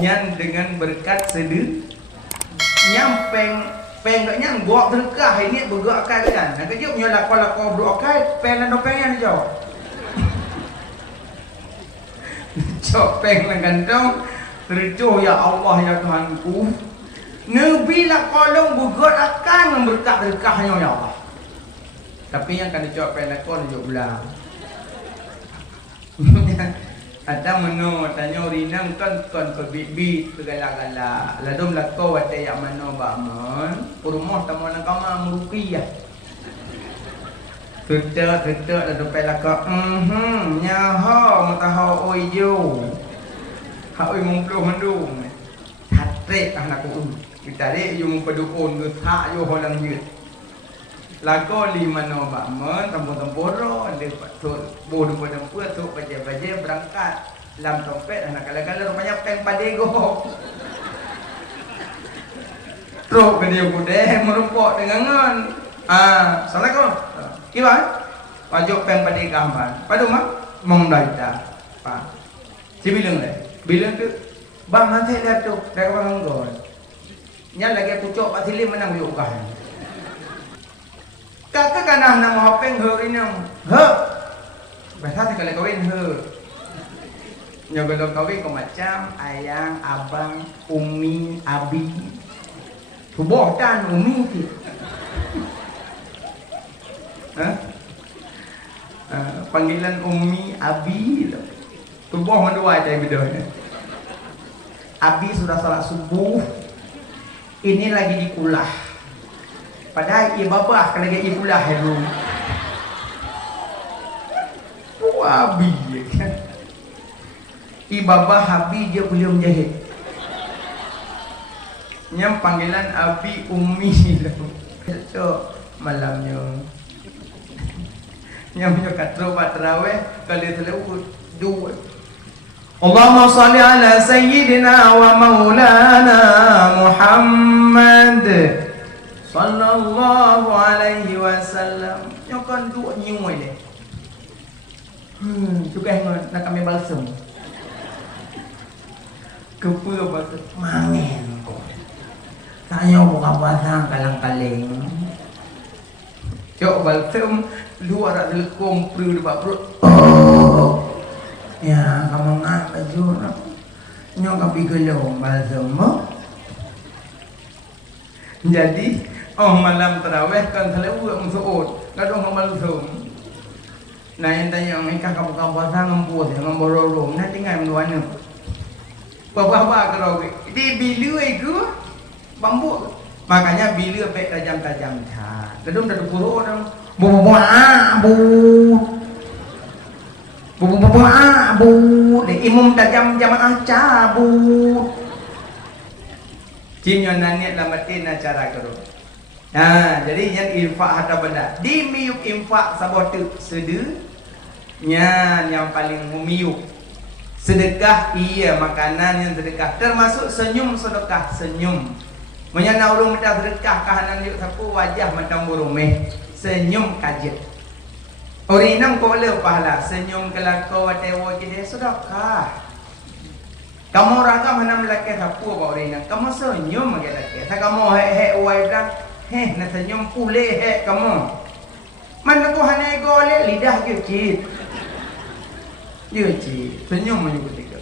Nyan dengan berkat sedu nyampeng pengaknya buat berkah ini bergerak kan. Nak dia punya lakon-lakon berdoa peng dan pengen jauh. Cok peng dengan dong terjuh ya Allah ya Tuhanku. Ngebilah kolong bergerak akan berkah-berkahnya ya Allah. Tapi yang kan dicok peng lakon juga belah. Ada meno tanya rinang kan ke bibi segala-gala. Ladum lakau ada yang mano baman. Rumah tamu nang kama meruqiyah. Kita ladum pelaka. Nyaho mataho oi yo. Ha oi mungpluh mandung. Tatrek anak ku. Kita dek yo mumpadukun ke hak yo holang yut. Lagu lima no baman tempur-tempur lepas tu bodoh tempur tu baca-baca berangkat lam dompet anak kala-kala rumahnya peng padego terus ke dia kude merumpok dengan Assalamualaikum gimana wajib peng padega man pada rumah mong daita pak si bilang tu bang nanti lihat tu dari orang gol nya lagi pucuk pak silim menang di ukah kakak kanah nama hopeng hari nang bahasa sekali kawin nyoba kawin kau macam ayang abang umi abi tubuh kan umi tu panggilan umi abi tubuh mendua aja bedanya abi sudah salat subuh ini lagi dikulah padahal ibabah kalau lagi ibulah dulu. Wabi kan. Ibabah habi dia belum jahit. Nyam panggilan abi umi so malamnya. Nyamnya katro patraweh kali selalu dua. Allahumma salli ala sayyidina wa maulana Muhammad sallallahu alaihi wasallam. Nyokan dua nyuai deh. Juga nak kami balsam. Kepa balsam mangen ko. Saya buka pasang kalang-kaling. Cok balsam luar ada kompru di perut. Oh. Ya, kamu ngap baju. Nyok kapi gelong balsam. Jadi malam tarawih kan selalu musuh kadang ngamal zoom. Nah yang tanya mereka kamu puasa ngempus ngamborolong nanti ngai menuanya. Apa kalau di bilu itu bambu makanya bilu pek tajam-tajam dah. Kadang dah dipuru orang bu de imam tajam jamaah cabut. Cinyon nanya lamatin acara kero. Nah, jadi yang infak harta benda. Di miuk infak sabot tu sedu. Nyan yang paling miuk. Sedekah iya makanan yang sedekah. Termasuk senyum sedekah senyum. Menyana urung minta sedekah kahanan yuk sapu wajah macam burumeh. Senyum kajet. Orinam ko le pahala senyum kelako watewo kide sedekah. Kamu ragam hanam laki sapu ba orinam. Kamu senyum lagi laki. Kamu he uai bilang nak senyum pulih kamu. Mana ku hanai golek lidah je cit. Ya cit, senyum menyebut tiga.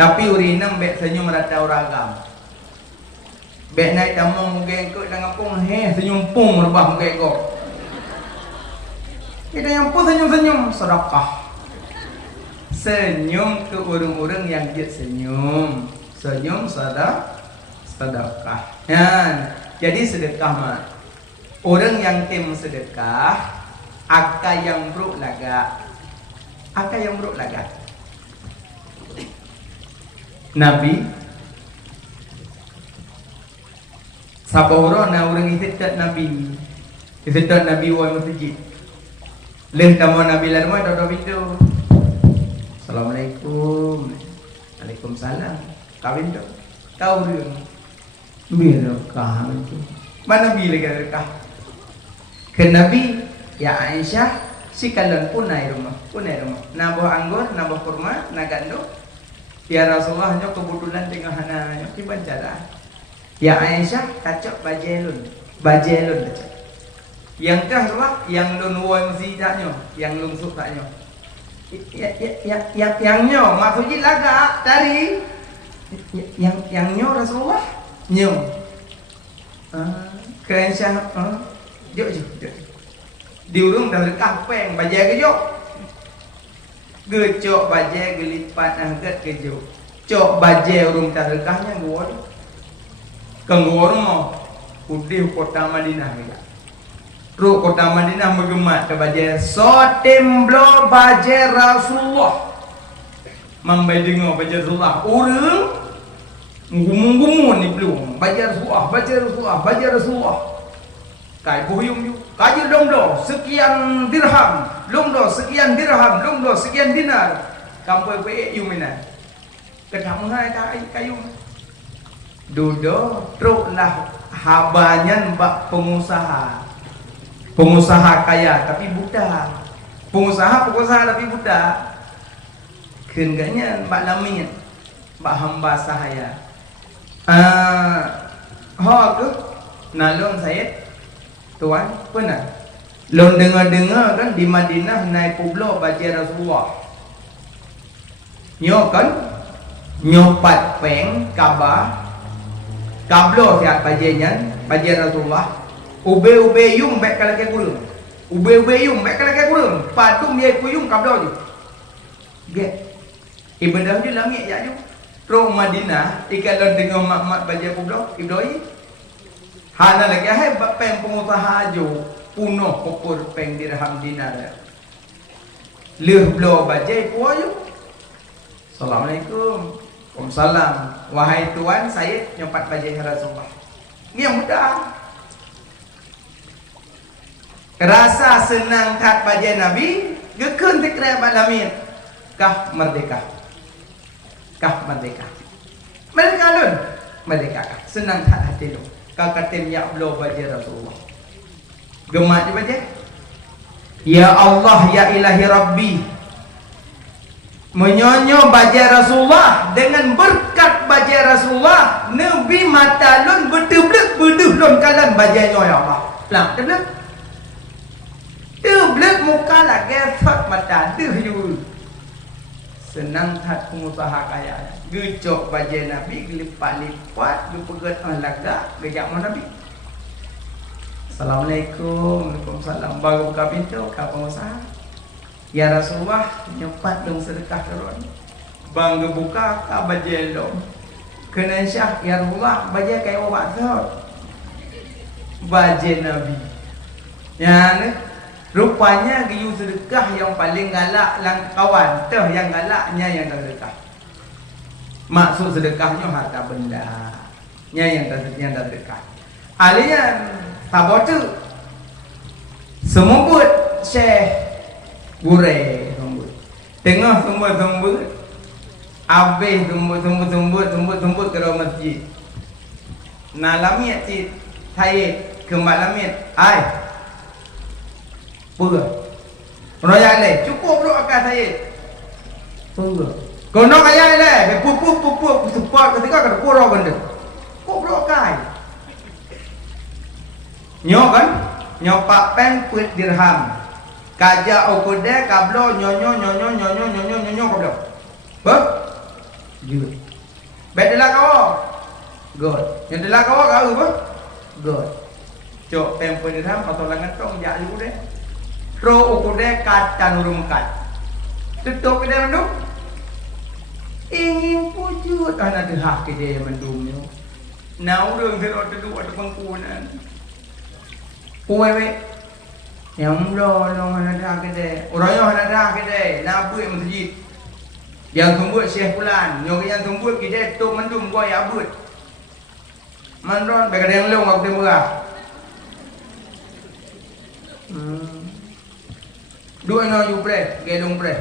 Tapi urinam bek senyum rata ragam. Bek naik tamu mengengkut dengan pung senyum pung rebah mengengkut. Kita yang pun senyum-senyum sedekah. Senyum ke orang-orang yang dia senyum. Senyum sedekah. Ya. Jadi sedekah mah orang yang tim sedekah akak yang buruk laga. Akak yang buruk laga. Nabi saboro na orang isitat Nabi. Isitat Nabi wa masjid. Leh tamu Nabi larma dodo pintu. Assalamualaikum. Waalaikumsalam. Kawin tu. Tahu dia. Bilakah itu? Mana bilakah? Ke Nabi ya Aisyah si kalian punai rumah. Nambah anggur, nambah kurma, nagando. Ya Rasulullah nyo kebetulan tengah hana nyo dibancara. Ya Aisyah kacok bajelun kacok. Yang Rasulullah yang lun woi mesti taknyo, yang lun suk taknyo. Yang nyo maksudnya laga dari yang nyo Rasulullah nyo. Ke Aisyah jok. Diurung dah lekah peng bajai ke jok. Gecok bajai gelipat angkat ke jok. Cok bajai urung dah lekahnya gua. Kangguor mau udih kota Madinah ya. Ru kota Madinah megemat ke bajai sotemblo bajai Rasulullah. Mambai dengar bajai Rasulullah. Urung ngumun-ngumun ni belum. Bajai Rasulullah. Kai boyong ju. Kaji lomdo sekian dirham, lomdo sekian dinar. Kampoi pe yu mina. Kedang hai kayu. Dudo truklah habanya mbak pengusaha kaya tapi buta, pengusaha tapi buta. Kenggaknya mbak Lamin, mbak hamba sahaya. Ke nalon saya tuan pernah lon dengar kan di Madinah naik pulau baca Rasulullah nyokan nyopat peng Kaabah kablo siap bajenyan bajen Rasulullah ube yung baik kalau ke kurung ube yung baik kalau ke kurung patung dia kuyung kablo je ge ibadah dia langit ya ju ro Madinah ikan dengan mak bajen pulau ibdoi hana lagi hai peng pengusaha ju punoh pupur peng dirham dinar leuh blo bajai puayu. Assalamualaikum. Waalaikumsalam. Wahai tuan, saya nyopat bajai Rasulullah. Ini yang mudah. Rasa senang kat bajai Nabi, gekun tikrai malamin. Kah merdeka. Merdeka lun. Merdeka kah. Senang kat hati lu. Kah katim ya blo bajai Rasulullah. Gemat je bajai. Ya Allah, ya ilahi Rabbi. Menyonyo bajai Rasulullah dengan berkat bajai Rasulullah Nabi matalun berteblek beduh lon kalan bajai ya Allah. Lang teblek muka lah gefak mata deh you. Senang hat pengusaha kaya. Gecok bajai Nabi gelipat-lipat dipegat laga gejak Nabi. Assalamualaikum. Waalaikumsalam. Baru buka pintu ke pengusaha. Ya Rasulullah nyopat dong sedekah terus. Bang buka ka bajai dong. Kena Syah ya Rasulullah bajai kayak awak tu. Bajai Nabi. Ya ni rupanya giyu sedekah yang paling galak lang kawan. Teh yang galaknya yang sedekah. Maksud sedekahnya harta benda. Yang sedekah. Alinya tabotu. Semubut Syekh Burai tumbut. Tengah tumbut. Habis tumbut ke dalam masjid. Nalamit cik Syed kembali lamit. Ai. Pura. Royak le, cukup bro akal Syed. Pura. Kono kaya le, pupu support ketika ke pura benda. Kok bro akal. Nyo kan? Nyo pak pen put dirham. Kaja okude kablo nyonyo kablo. Ber? Good. Bedela kau. Good. Yang dela kau ber? Good. Cok pempun dirham atau langan tong jak lu deh. Ro okude kat tanurung kat. Tutup ke mendung. Ingin pujut anak dehak ke dia mendungnya. Nau đường thế rồi tôi ada pengkunan. Puewe yang lo ada kedai orang yang ada kedai nak buat masjid yang tunggu Syekh Fulan yang tunggu kedai tu mendum gua ya abut mandron begadang yang long aku murah dua no you pray gelong pray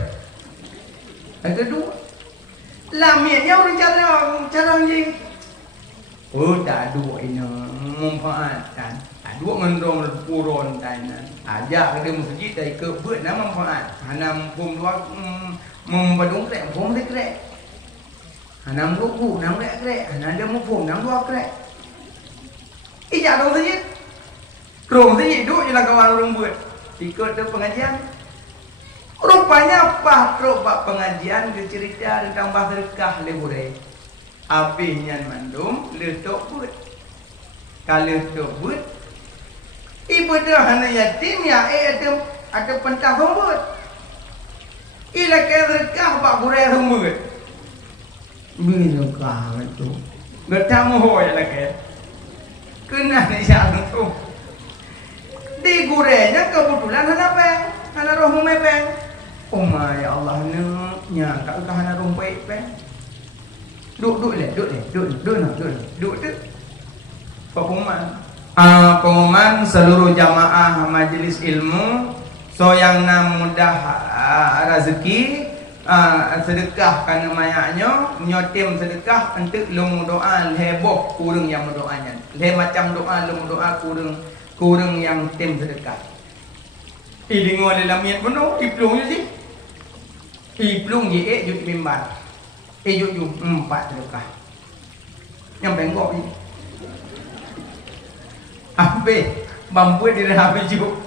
yang kedua lamiatnya orang cara ni tak dua ini memanfaatkan dua mendong puron tainan ajak ke masjid dari ke buat nama manfaat hana pun dua membadung krek pun krek Nang lugu, nang rek-rek, nang dia mufung, nang dua krek. Ijak dong saja. Rong saja duduk je lah kawan orang buat. Ikut ke pengajian. Rupanya patrok pak pengajian dia cerita ditambah sedekah leburai. Habisnya mandum letok buat. Kalau letok buat, ibu tu hana yatim ya ada pentang buat. Ila ke sedekah pak burai buat. Bila kah tu? Bertamu hoy lagi. Kena ni siapa tu? Di gurenya kebetulan hana peng, hana roh peng. Oh my Allah nya kat kah hana roh peng. Duduk tu. Pengumuman seluruh jamaah majelis ilmu so yang mudah rezeki sedekah kerana mayaknya menyotim sedekah untuk lung doa heboh kurang yang mendoanya le macam doa lung doa kurang yang tim sedekah ilingo dalam miat penuh iplung je sih iplung je jut mimbar jut 4 sedekah yang bengkok ni habis bambu di dalam juk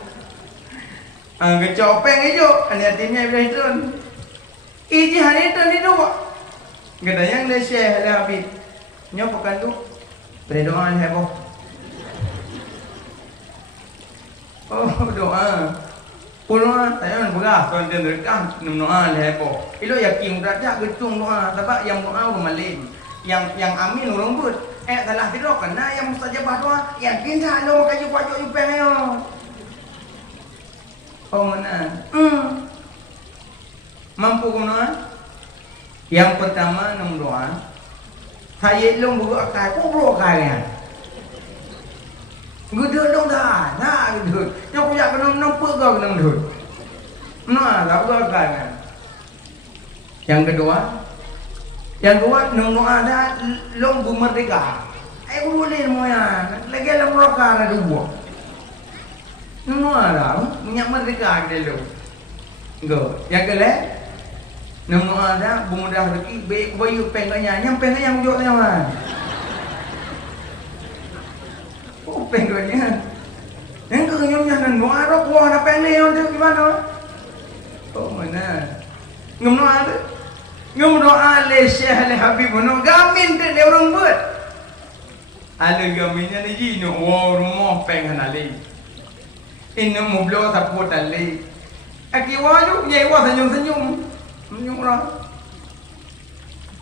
kecopeng juk ani timnya bila itu iji hari itu ni dua. Gada yang dia share lah habis. Nyo pekan tu berdoa heboh. Oh doa. Pulang tanya berah tuan dia rekam doa heboh. Ilo yakin berada getung doa sebab yang doa malim. Yang amin orang pun. Salah tidur kena yang mustajabah doa. Yakin tak lo makan jumpa jupeng ayo. Oh mana? Mampu guna? Yang pertama nombor doa. Saya long buat akal, kubur kalian. Gede dong dah, nah gede. Yang punya kena nampak kau kena gede. Nah, tak buat akal. Yang kedua nombor ada long merdeka. Boleh moya, lagi dalam mereka ada dua. Nombor ada, minyak merdeka ada lo. Go. Yang kedua nombor ada mudah rezeki baik bayu penganya yang ujuk nyaman. Oh penganya. Yang kenyumnya nan doa ro kuah na pengleo tu gimana? Oh mana? Ngom doa tu. Ngom doa le Syekh le Habib no gamin tu le orang buat. Ada gaminnya ni ji no rumah penghana le. Inna mublo sapot le. Aki waju nyai wa senyum-senyum. Menyurah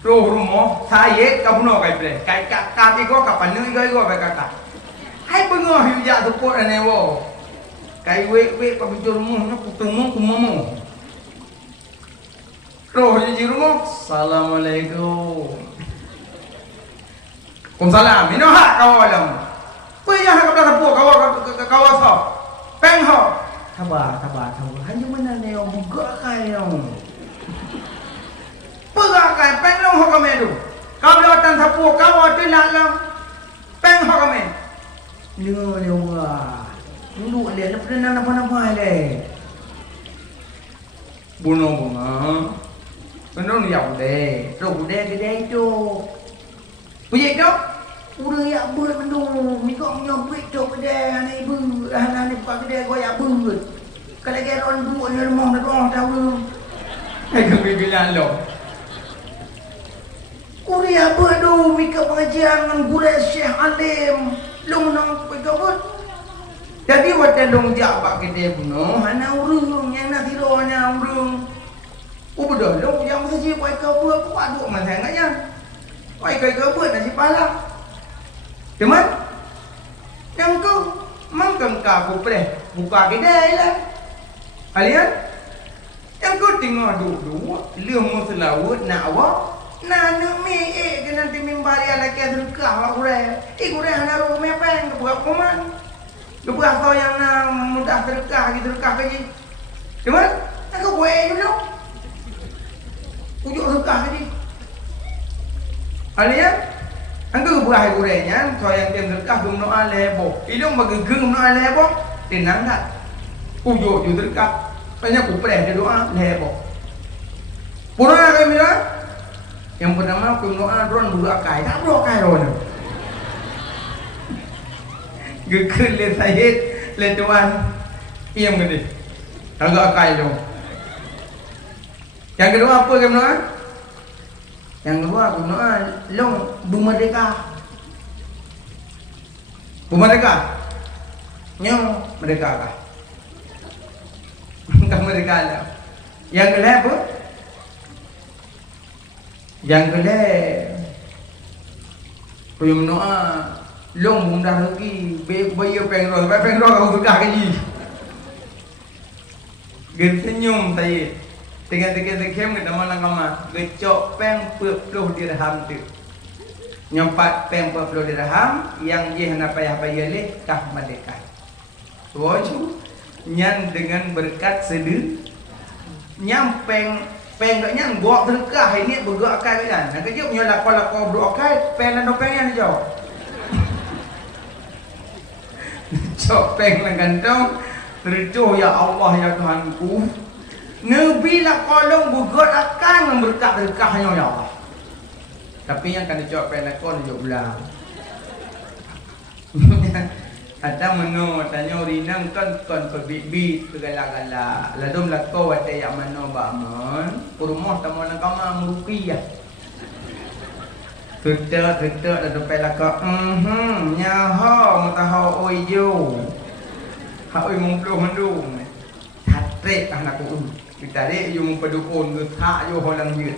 roh rumah saya kau no kai ple kai kati ko kapan ni ko kata hai bengoh hujak support ane wo kai we pa bijur mu no kutumu kumamu roh di rumah assalamualaikum Waalaikumsalam ino hak kawalam pe ya hak kata support kawasan peng ho sabar hanya mana ne buka kai no Pegakai penglong hokame tu. Kau belatan sapu kau tu lalam. Peng hokame. Dengar dia wah. Duduk dia nak pernah apa-apa le. Bunga. Penuh ni yang deh. Rok deh gede tu. Punya tu. Udah ya buat mendung. Mikok nyobrik tu gede ni bu. Ni buka gede goyak bu. Kalau dia orang duduk ni rumah nak orang tahu. Kami bilang lo. Uri apa tu mika pengajian dengan gula Syekh Alim long nang pegawat jadi wata long jabak kita puno hana urung yang nak tironya urung betul long yang mesti buat kau buat aduk mana ngaya wai kau buat nasi pala teman yang kau mangkang kaku pre buka kedai lah kalian yang kau tengok dulu liu muslawut nak awak Nah, numi kena timmbari ala ke sedekah awak gure. Gure hana ro me peng buat koman. Buat kau yang mudah sedekah gitu sedekah lagi. Cuman aku gue dulu. Ujuk sedekah lagi. Alian angku buat gurenya, kau yang tim sedekah gum doa lebo. Ilung bagi gum doa lebo, tenang tak. Ujuk sedekah. Banyak ku preh doa lebo. Pura kami bilang Yang pertama aku doa drone berakai, tak berakai drone. Gekun le Syed, le tuan, iam gede. Agak akai tu. Yang kedua apa kamu doa? Yang kedua aku doa long bumerdeka. Bumerdeka. Nyong merdeka kah? Kamu merdeka lah. Yang kedua apa? Yang kedua Puyum doa long bunda lagi bayi pengrol kau suka kaji. Gen senyum saya. Tengah-tengah kita mana kama gecok peng 40 dirham tu. Nyempat peng 40 dirham yang je hendak payah-payah leh kah merdeka. Tuju nyan dengan berkat sedu nyam peng tak nyang buat berkah ini bergerak kan. Nak kerja punya lakon-lakon berokay peng dan peng yang jauh. Cok peng lang gantong tercuh ya Allah ya Tuhanku. Nabi lah kolong bugot akan berkah-berkahnya ya Allah. Tapi yang kan dicok peng lakon dia ulang. Ada meno tanya rinang kan perbibi segala-gala. Ladum lako wate yang mano bakman. Purmoh tamu nakama murukiyah. Kita ladum pelaka. Nyaho mutaho oyo. Hoi mumplu mandung. Tatrek anakku. Kita dek yo mempedukun getak yo holang yut.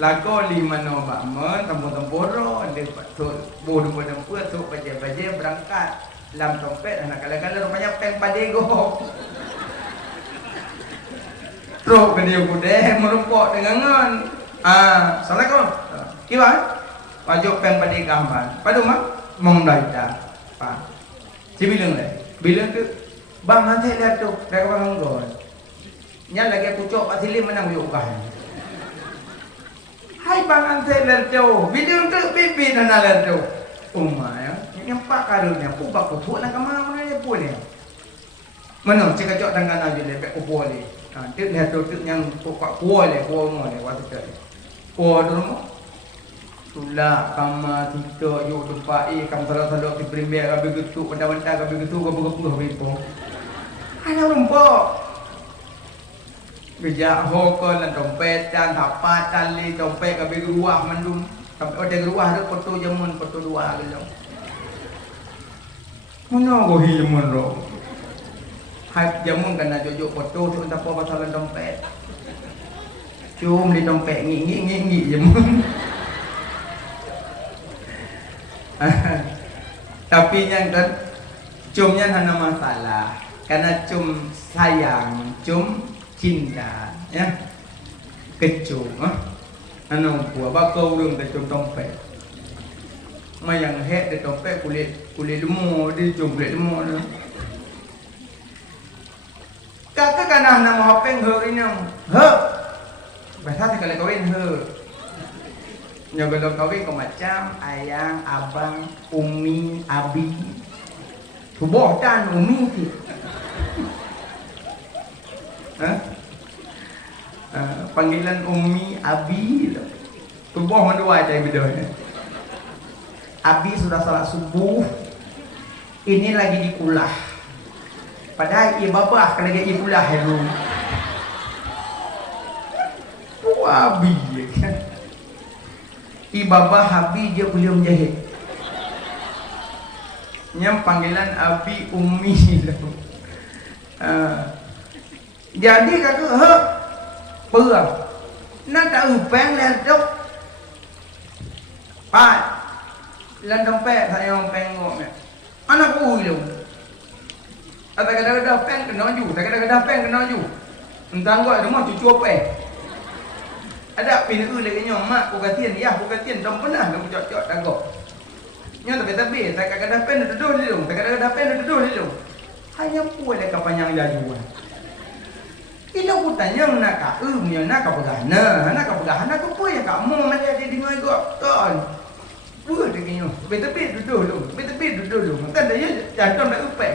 Lagu lima no bakman tempo-temporo dia tu bodoh tempat tu baje-baje berangkat dalam dompet anak kala-kala rupanya peng padego. Terus ke dia budeh merumpok dengan Assalamualaikum. Kiwa? Wajib peng padega man. Padu mah mengdaita. Pak. Si bilang tu bang nanti lihat tu dah bang nggon. Nya lagi pucuk Pak Silim menang yuk kan. Hai bang antai lerjo, video untuk pipi dan lerjo. Ya, yang pak karunya, pubak kutu nak kemana mana boleh. Mana cakap jauh dengan aja lepek boleh. Nanti lihat tu yang pubak boleh, boleh waktu tu. Dulu sulah kama kita yuk tempat kamu salah di premier kabe gitu, benda-benda kabe gitu, kabe begitu. Ada rumput. Bijak hokon dan dompet dan dapat tali dompet ke ruah mandum sampai ruah ada foto jamun foto dua gitu. Mana gohi jamun ro? Hai jamun kena jojo foto tu tak apa pasal dompet. Cuma di dompet ngi jamun. Tapi yang kan cumnya hanya masalah karena cum sayang, cum cinta ya kecum anu buah bakau dong kecum dompet mayang hek de dompet kulit lemu di jom kulit lemu tu kakak kana nama hapeng he ini he bahasa sekali kawin he nyoba kawin kau macam ayang abang umi abi tubuh dan umi ti panggilan Umi Abi tubuh mendua aja videonya. Abi sudah salat subuh, ini lagi dikulah. Padahal ia babah kalau lagi dikulah dulu. Abi kan. Ibabah Abi dia belum jahit. Yang panggilan Abi Umi. Jadi kakak perang nak tak upeng ledok pat lan dompet saya pengok anak ui lu ada kadang-kadang peng kena ju kadang-kadang peng kena ju entah gua rumah cucu apa ada pin lagi nyom mak ku katian ya ku katian dom pernah dom jot-jot dagok nya tapi saya kadang-kadang pen duduk dulu kadang-kadang pen duduk dulu hanya boleh kapanjang jajuan. Ilo ku tanya nak ka yang nak ka pegana nak apa ya kamu mana ada di mai gua ton. Buat dekinyo. Betepi duduk dulu. Kan dia jantung nak upeng.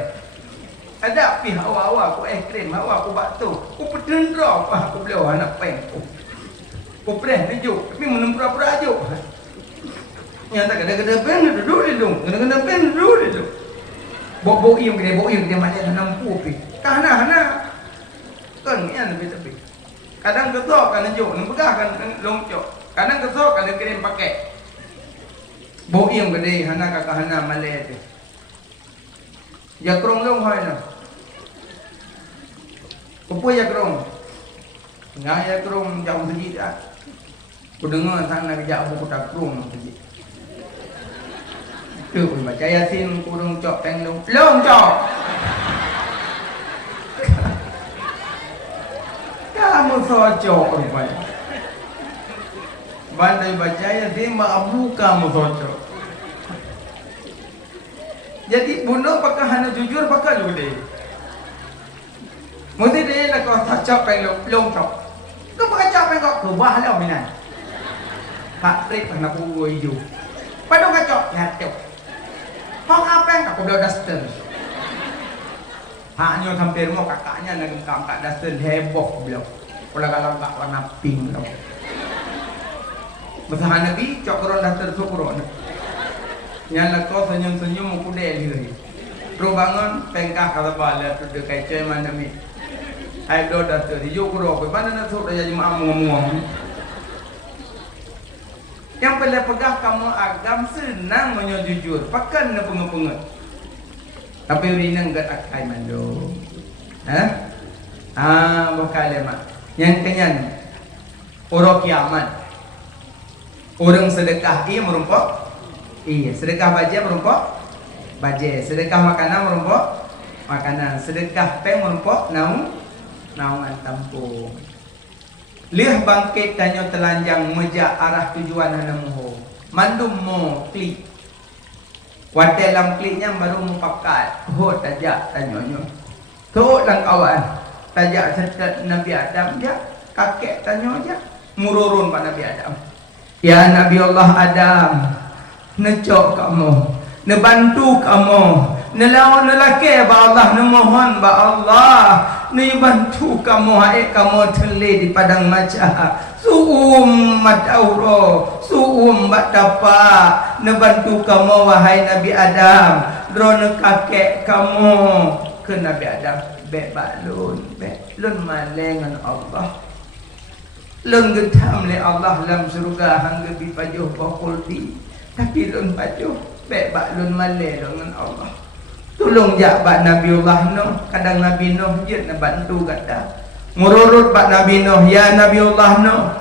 Ada pihak awak aku krim awak aku batu. Ku pedendra apa aku beliau anak peng. Kopres tunjuk, tapi mana pura-pura ajuk. Yang tak kena pen duduk di dong, kena pen duduk di dong. Bau iam dia macam nampu pi. Hana. Kan yang lebih. Kadang ketok kan juk, nak pegah kan longcok. Kadang ketok kan kirim pakai. Bau iam gede hana kakak hana malai tu. Ya krong long hai lah. Apa ya krong? Nggak ya krong jauh sedikit ah. Ku dengar sana kejap aku tak krong sedikit. Tu baca Yasin kurung cok teng long cok. Kamu socok rupanya. Bandai baca Yasin abu kamu socok. Jadi bunuh pakai hanya jujur pakai juga deh. Mesti dia nak kau socok teng long cok. Kau pakai cok teng kau kebah lah minan. Pak Trik nak aku hijau. Pada kacok nyacok. Hong apa yang aku udah daster. Haknya hampir mau kakaknya nak gengkam kak daster heboh beliau. Kalau kak warna pink tau. Masalah Nabi cok koron daster sukuron. Yang kau senyum-senyum mau kuda lagi. Terus bangun pengkah kata bala tu dekat cuy mana mi. Hai do daster hijau kurang. Mana nak suruh dia jadi muam. Yang boleh pegah kamu agam senang menyujur, pakan na pengut. Tapi rinang gat akai mando. Bukan mak. Yang kenyan orang kiamat. Orang sedekah ia merumpok. Iya, sedekah baja merumpok. Baja, sedekah makanan merumpok. Makanan, sedekah peng merumpok naungan tampung. Lihat bangkit tanya telanjang meja arah tujuan hana muho. Mandum mo klik. Wadah dalam kliknya baru mupakat. Ho tajak tanya. Tu lang kawan. Tajak serta Nabi Adam je. Kakek tanya je. Mururun pak Nabi Adam. Ya Nabi Allah Adam. Necok kamu. Nebantu kamu. Nelawan lelaki ba Allah nemohon ba Allah ni bantu kamu hai kamu tele di padang maca suum madauro suum batapa nebantu kamu wahai Nabi Adam drone kakek kamu ke Nabi Adam be balun malengan Allah lun gentam le Allah dalam surga hangga bi pajuh bakulti tapi lun pajuh be balun male dengan Allah. Tolong jabat Nabiullah Nuh. Kadang Nabi Nuh dia nak bantu kata. Mururut pak Nabi Nuh. Ya Nabiullah Nuh.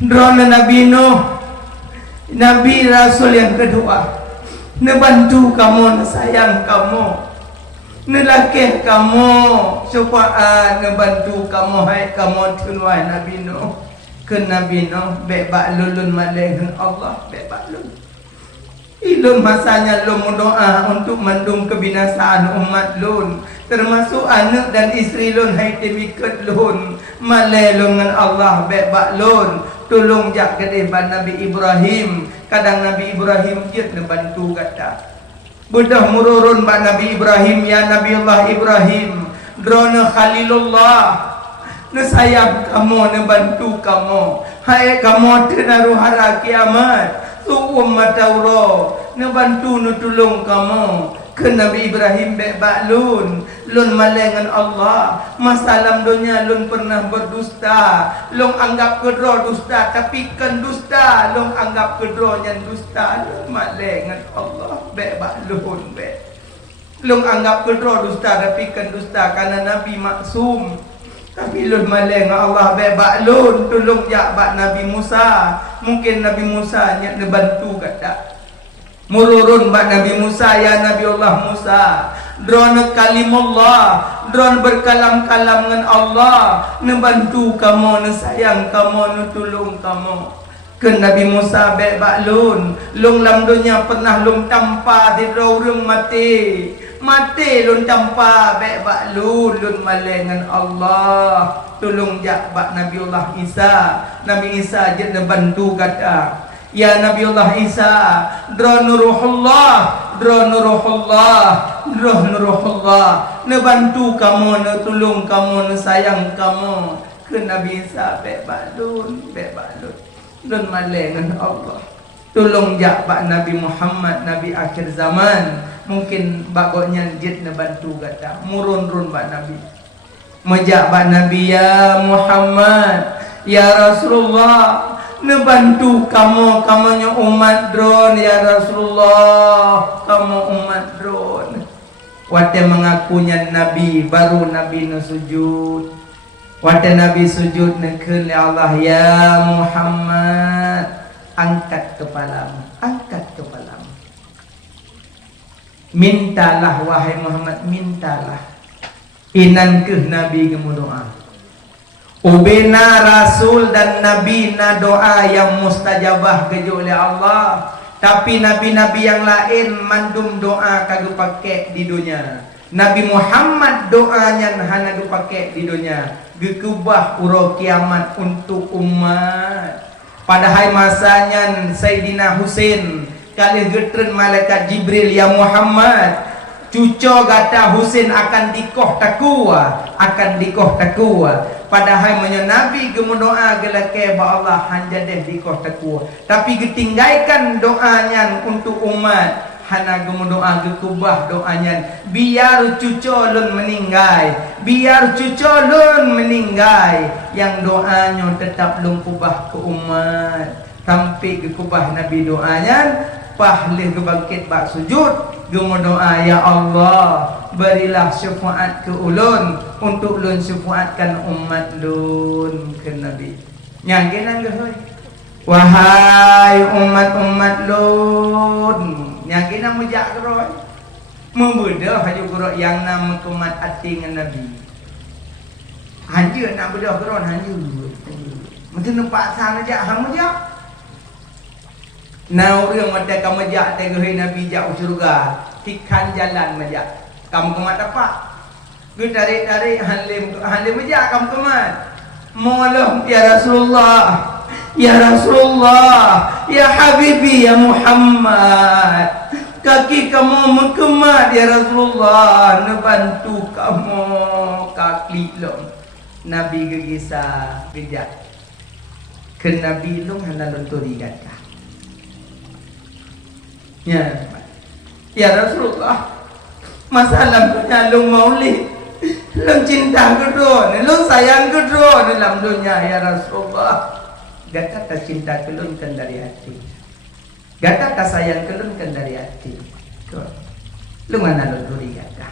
Drone Nabi Nuh. Nabi Rasul yang kedua. Nak bantu kamu, nak sayang kamu. Nak lakih kamu. Supaya nak bantu kamu. Hai kamu tunai Nabi Nuh. Ke Nabi Nuh. Bebak lulun malaikan Allah. Bebak lulun. Ilun masanya lun mendoa untuk mendung kebinasaan umat lun, termasuk anak dan isteri lun hai temikat lun malai lun dengan Allah bebak lun tolong jak kedih ban Nabi Ibrahim. Kadang Nabi Ibrahim dia nak bantu kata budah mururun ban Nabi Ibrahim. Ya Nabi Allah Ibrahim drona Khalilullah na sayang kamu, na bantu kamu. Hai kamu tenaruh hara kiamat suum matauro na bantu na tulong kamu. Ke Nabi Ibrahim bebak lun malengan Allah. Masalam dunia lun pernah berdusta. Lun anggap kedro dusta tapi kan dusta. Lun anggap kedro yang dusta. Lun malengan Allah bebak lun be. Lun anggap kedro dusta tapi kan dusta karena Nabi maksum. Tapi lun maleng Allah bebak lun tolong jabat Nabi Musa. Mungkin Nabi Musa nyak bantu kata. Mururun bak Nabi Musa. Ya Nabi Allah Musa drone kalimullah, drone berkalam-kalam dengan Allah, nebantu kamu, nesayang kamu, netulung kamu. Ke Nabi Musa bebak lun lam dunia pernah lun tanpa tidak orang mati lun tanpa bebak lun malengan Allah. Tolong jabat Nabi Allah Isa. Nabi Isa je nebantu kata. Ya Nabi Allah Isa drone ruhullah nebantu kamu, netulung kamu, nesayang kamu. ke Nabi Isa bek balun lun malengan Allah tolong jak pak Nabi Muhammad Nabi akhir zaman mungkin bagoknya jid na bantu kata murun-run pak Nabi majak pak Nabi ya Muhammad ya Rasulullah nebantu kamunya umat drone ya Rasulullah kamu umat drone wate mengakunya Nabi baru Nabi nu sujud wate Nabi sujud nekeun ya Allah ya Muhammad angkat kepalamu mintalah wahai Muhammad mintalah inan ke Nabi gemu doa ubena Rasul dan Nabi na doa yang mustajabah kejo oleh Allah tapi nabi-nabi yang lain mandum doa kagak pakai di dunia Nabi Muhammad doanya hana dipakai di dunia gekubah uro kiamat untuk umat padahal masanya Sayyidina Husain kali getren malaikat Jibril ya Muhammad cuco gata Husain akan dikoh takwa padahal menyo Nabi gemu doa gelake ba Allah hanjadeh dikoh takwa tapi getinggaikan doanya untuk umat hana gemu doa gekubah doanya biar cuco lun meninggai yang doanya tetap lun kubah ke umat sampai gekubah Nabi doanya pahlih gebangkit bak sujud gemu doa ya Allah berilah syafaat ke ulun untuk lun syafaatkan umat lun ke Nabi nyangkinan geus wahai umat-umat lun nyangkinan mujak geroy membedah haju geroy yang nama kemat ati dengan Nabi hanjur nak bedah geroy hanjur mungkin nampak sana jak hang mujak now yang mata kamu jak teguh Nabi jak surga tikan jalan majak kamu kemat apa gue tarik halim majak kamu kemat molong ya Rasulullah ya Habibi ya Muhammad kaki kamu mengemat ya Rasulullah nebantu kamu kaki long Nabi gegisa gejak ke Nabi long hana lonturi gata ya Rasulullah masalah punya lung maulid lung cinta kedua lung sayang kedua dalam dunia ya Rasulullah gata tak cinta kelun kan dari hati gata tak sayang kelun kan dari hati lung mana lung duri gata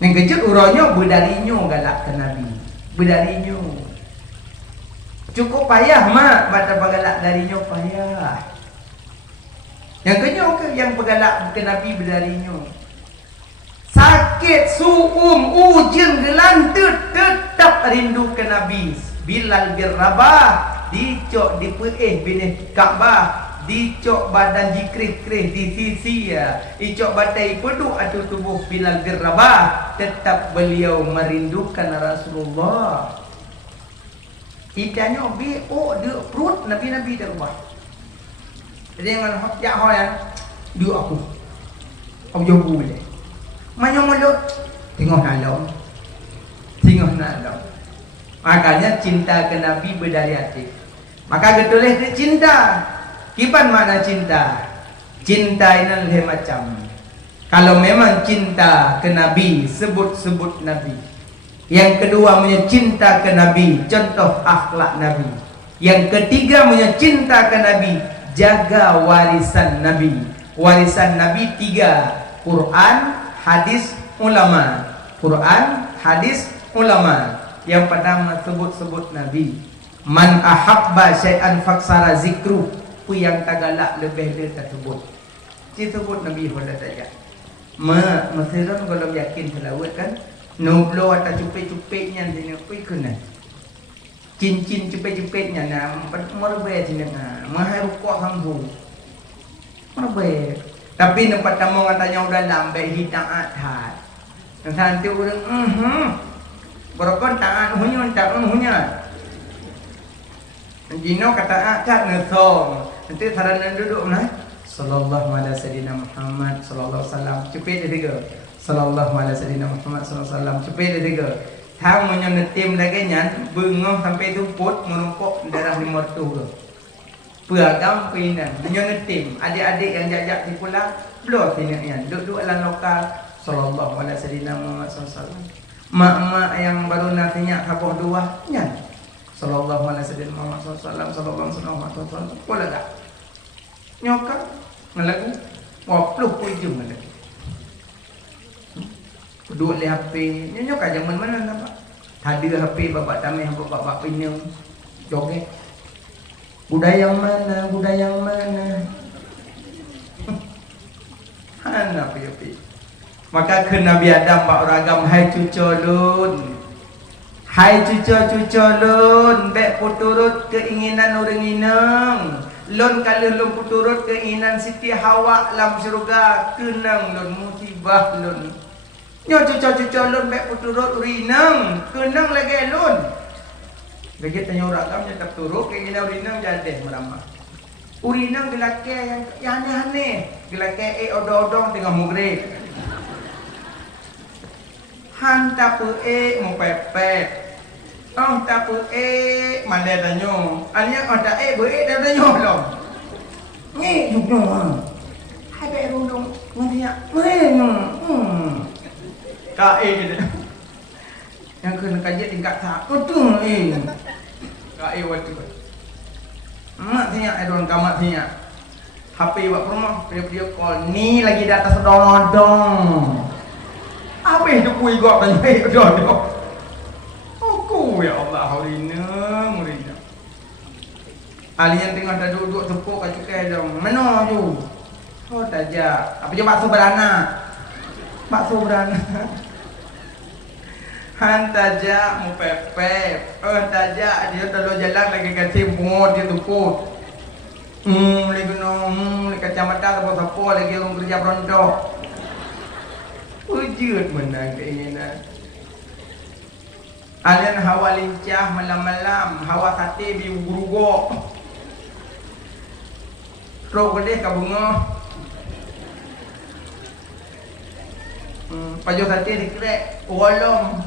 yang kejut uronyo budarinyo galak ke Nabi budarinyo cukup payah mak bata pagalak darinya payah yang kenyok ke yang pegalak ke Nabi berdarinya sakit suum ujian gelantut tetap rindu ke Nabi Bilal bin Rabah dicok di peeh binih Ka'bah dicok badan jikrih-krih di sisi dicok batai peduk atau tubuh Bilal bin Rabah tetap beliau merindukan Rasulullah tidaknya B.O. dia perut Nabi-Nabi dia rumah jadi dengan jak hoyan dua aku jauh boleh mana mulut tengok nalong makanya cinta ke Nabi berdari hati maka getulih cinta kipan mana cinta ini lebih macam kalau memang cinta ke Nabi sebut Nabi yang kedua punya cinta ke Nabi contoh akhlak Nabi yang ketiga punya cinta ke Nabi jaga warisan Nabi 3 Quran, hadis, ulama yang pertama sebut Nabi man ahabba syai'an faksara zikru yang tagalak lebih dari tersebut disebut Nabi hoda saja mesiron kalau yakin selawat kan nublo atau cupik-cupiknya sini kena cincin cepet-cepetnya merbe sini mahal kok kamu merbe tapi tempat kamu katanya udah lambai hitam atas nanti orang berkon taat hunya Jino kata atas nesong nanti saranan duduk nah sallallahu alaihi wasallam Muhammad sallallahu alaihi wasallam cepet dia sallallahu alaihi wasallam Muhammad sallallahu alaihi wasallam cepet dia Hang menyenetim dagingnya, bengong sampai tumput menumpuk darah di mertu. Peragam pinang, menyenetim. Adik-adik yang jajak di pulang, belum tinaknya. Duduk dalam lokal. Sallallahu alaihi wasallam SAW. Mak-mak yang baru nasinya kapok dua, nyan. Sallallahu alaihi wasallam sallallahu alaihi wasallam. Boleh tak? Nyokap ngelagu, wapluh ujung ada. Duduk di HP, nyokap zaman mana nampak? Hadir HP bapak tamih, bapak pinang, joget. Budaya yang mana? Budaya yang mana? Hana pi. Maka ke Nabi Adam bak ragam hai cucolun. Hai cuco-cucolun, bek puturut keinginan orang inang. Lon kalau lon puturut keinginan Siti Hawa lam syurga, kenang lon musibah lon. Nyo cuco-cucolun bek puturut urinang, kenang lagi lon. Lagi tanya ragam tetap turut keinginan urinang jadi meramah. Urinang gelake yang aneh-aneh, gelake odong-odong tengah mugrib. Han tapu mau pepet. Oh tapu mana tanyo. Alnya ada dah tanyo belum. Ni juga. Hai be rundung ngia. Ka gitu. Yang kena kaji tingkat tak. Betul Ka waktu. Mak tanya orang kamat tanya. HP buat rumah dia call. Ni lagi di atas odong-odong. Apa itu kui gok tanya odong-odong. Ya Allah, Rina. Alien tengah dah duduk tepuk kat cukai dong. Mana tu? Oh tajak. Apa je bakso beranak? Bakso beranak. Han tajak mu pepep. Tajak dia dalam jalan lagi kat timbun dia tepuk. Lagi lagi kacamata apa-apa lagi orang kerja perontok. Wujud menang keinginan. Alian hawa lincah malam-malam, hawa sate biu-gurugok. Rok gede ka bunga. Pajo sate dikrek, wolom.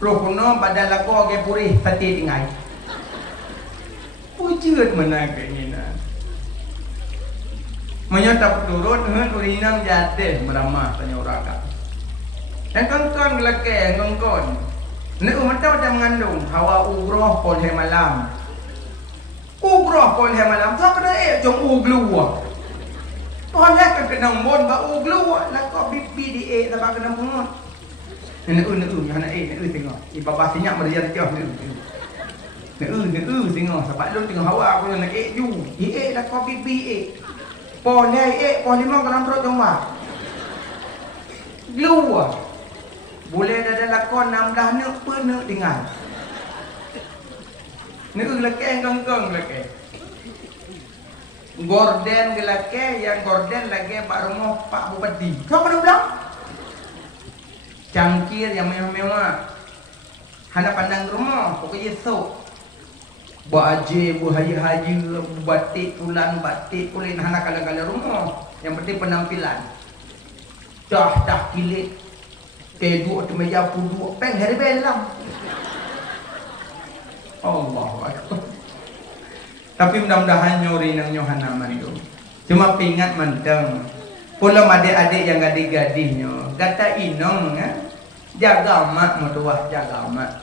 Rok kuno badan lako ke purih sate tinggai. Wujud mana keinginan. Menyatap turun dengan urinang jadeh meramah tanya orang. Dan kongkon gelake kongkon. Nek umat tahu dah mengandung hawa ugroh pol hai malam. Ugroh pol hai malam. Tak ada jom uglu. Tuhan lah kena mon ba uglu lah kau bibi di tak kena mon. Nek yang nak tengok. Bapa sinyak merjat tiap ni. Nek tengok sebab lu tengok hawa aku nak ju. Lah kau bibi pol hai pol lima kena terus jom ba. Glu. Boleh ada lakon 16 nek pun nek dengar. Nek lelaki ganggang lelaki. Gorden lelaki yang gorden lagi pak rumah Pak Bupati. Kau pada bilang? Cangkir yang mewah-mewah. Hana pandang rumah, pokoknya sok. Baje, bu haji-haji, batik tulan, batik kulit hana kala-kala rumah. Yang penting penampilan. Dah kilit. Kedua tu meja puduk peng hari belam. Allah Akbar. Tapi mudah-mudahan nyori nang nyohanaman tu. Cuma pingat menteng. Pulau adik-adik yang gadis-gadisnya, kata inong jaga mak mertua, jaga mak.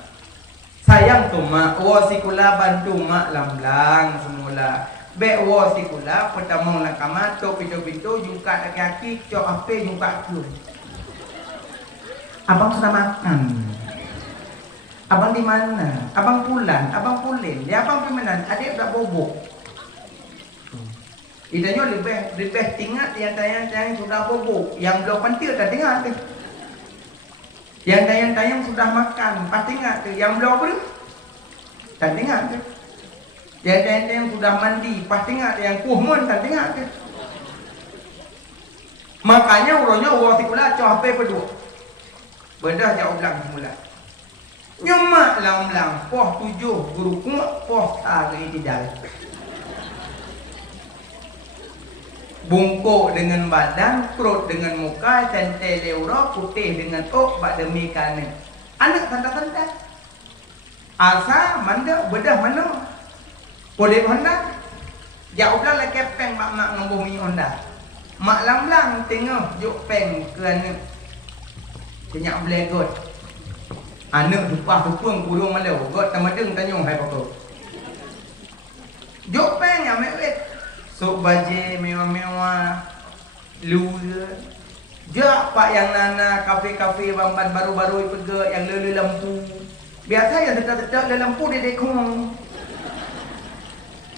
Sayang tu mak, wasikula bantu mak lamlang semula. Be wasikula pertama nak kamat tu pintu-pintu juga kaki cok ape juga tu. Abang sudah makan. Abang di mana? Abang pulang, abang pulin. Dia abang di mana? Adik dah bobok. Idanya lebih tinggal yang tayang sudah bobok. Yang belum pentil dah tinggal tu. Yang tayang sudah makan, pas tinggal tu. Yang belum apa? Tak tinggal tu. Yang tayang sudah mandi, pas tinggal tu. Yang kuhmun tak tinggal tu. Makanya urutnya orang sikula coba HP berdua. Bedah jauh ulang semula. Nyomak lang-lang poh 7 guru kuat poh ke itidal. Bungkuk dengan badan, perut dengan muka, cantai leura, putih dengan tok bak demi kanan. Anak tanda-tanda. Asa manda bedah mana? Boleh Honda. Jauh dah lah kepeng mak ngomong ni Honda. Mak lang-lang tengok juk peng kerana kenyak belegot. Anak dupah tupung kurung malu. God tamadeng tanyong hai pokok. Juk peng yang mewet. Sok baje mewah-mewah. Luar. Jak pak yang nana kafe-kafe bamban baru-baru pergi yang lele lampu. Biasa yang tetap-tetap lele lampu dia dekong.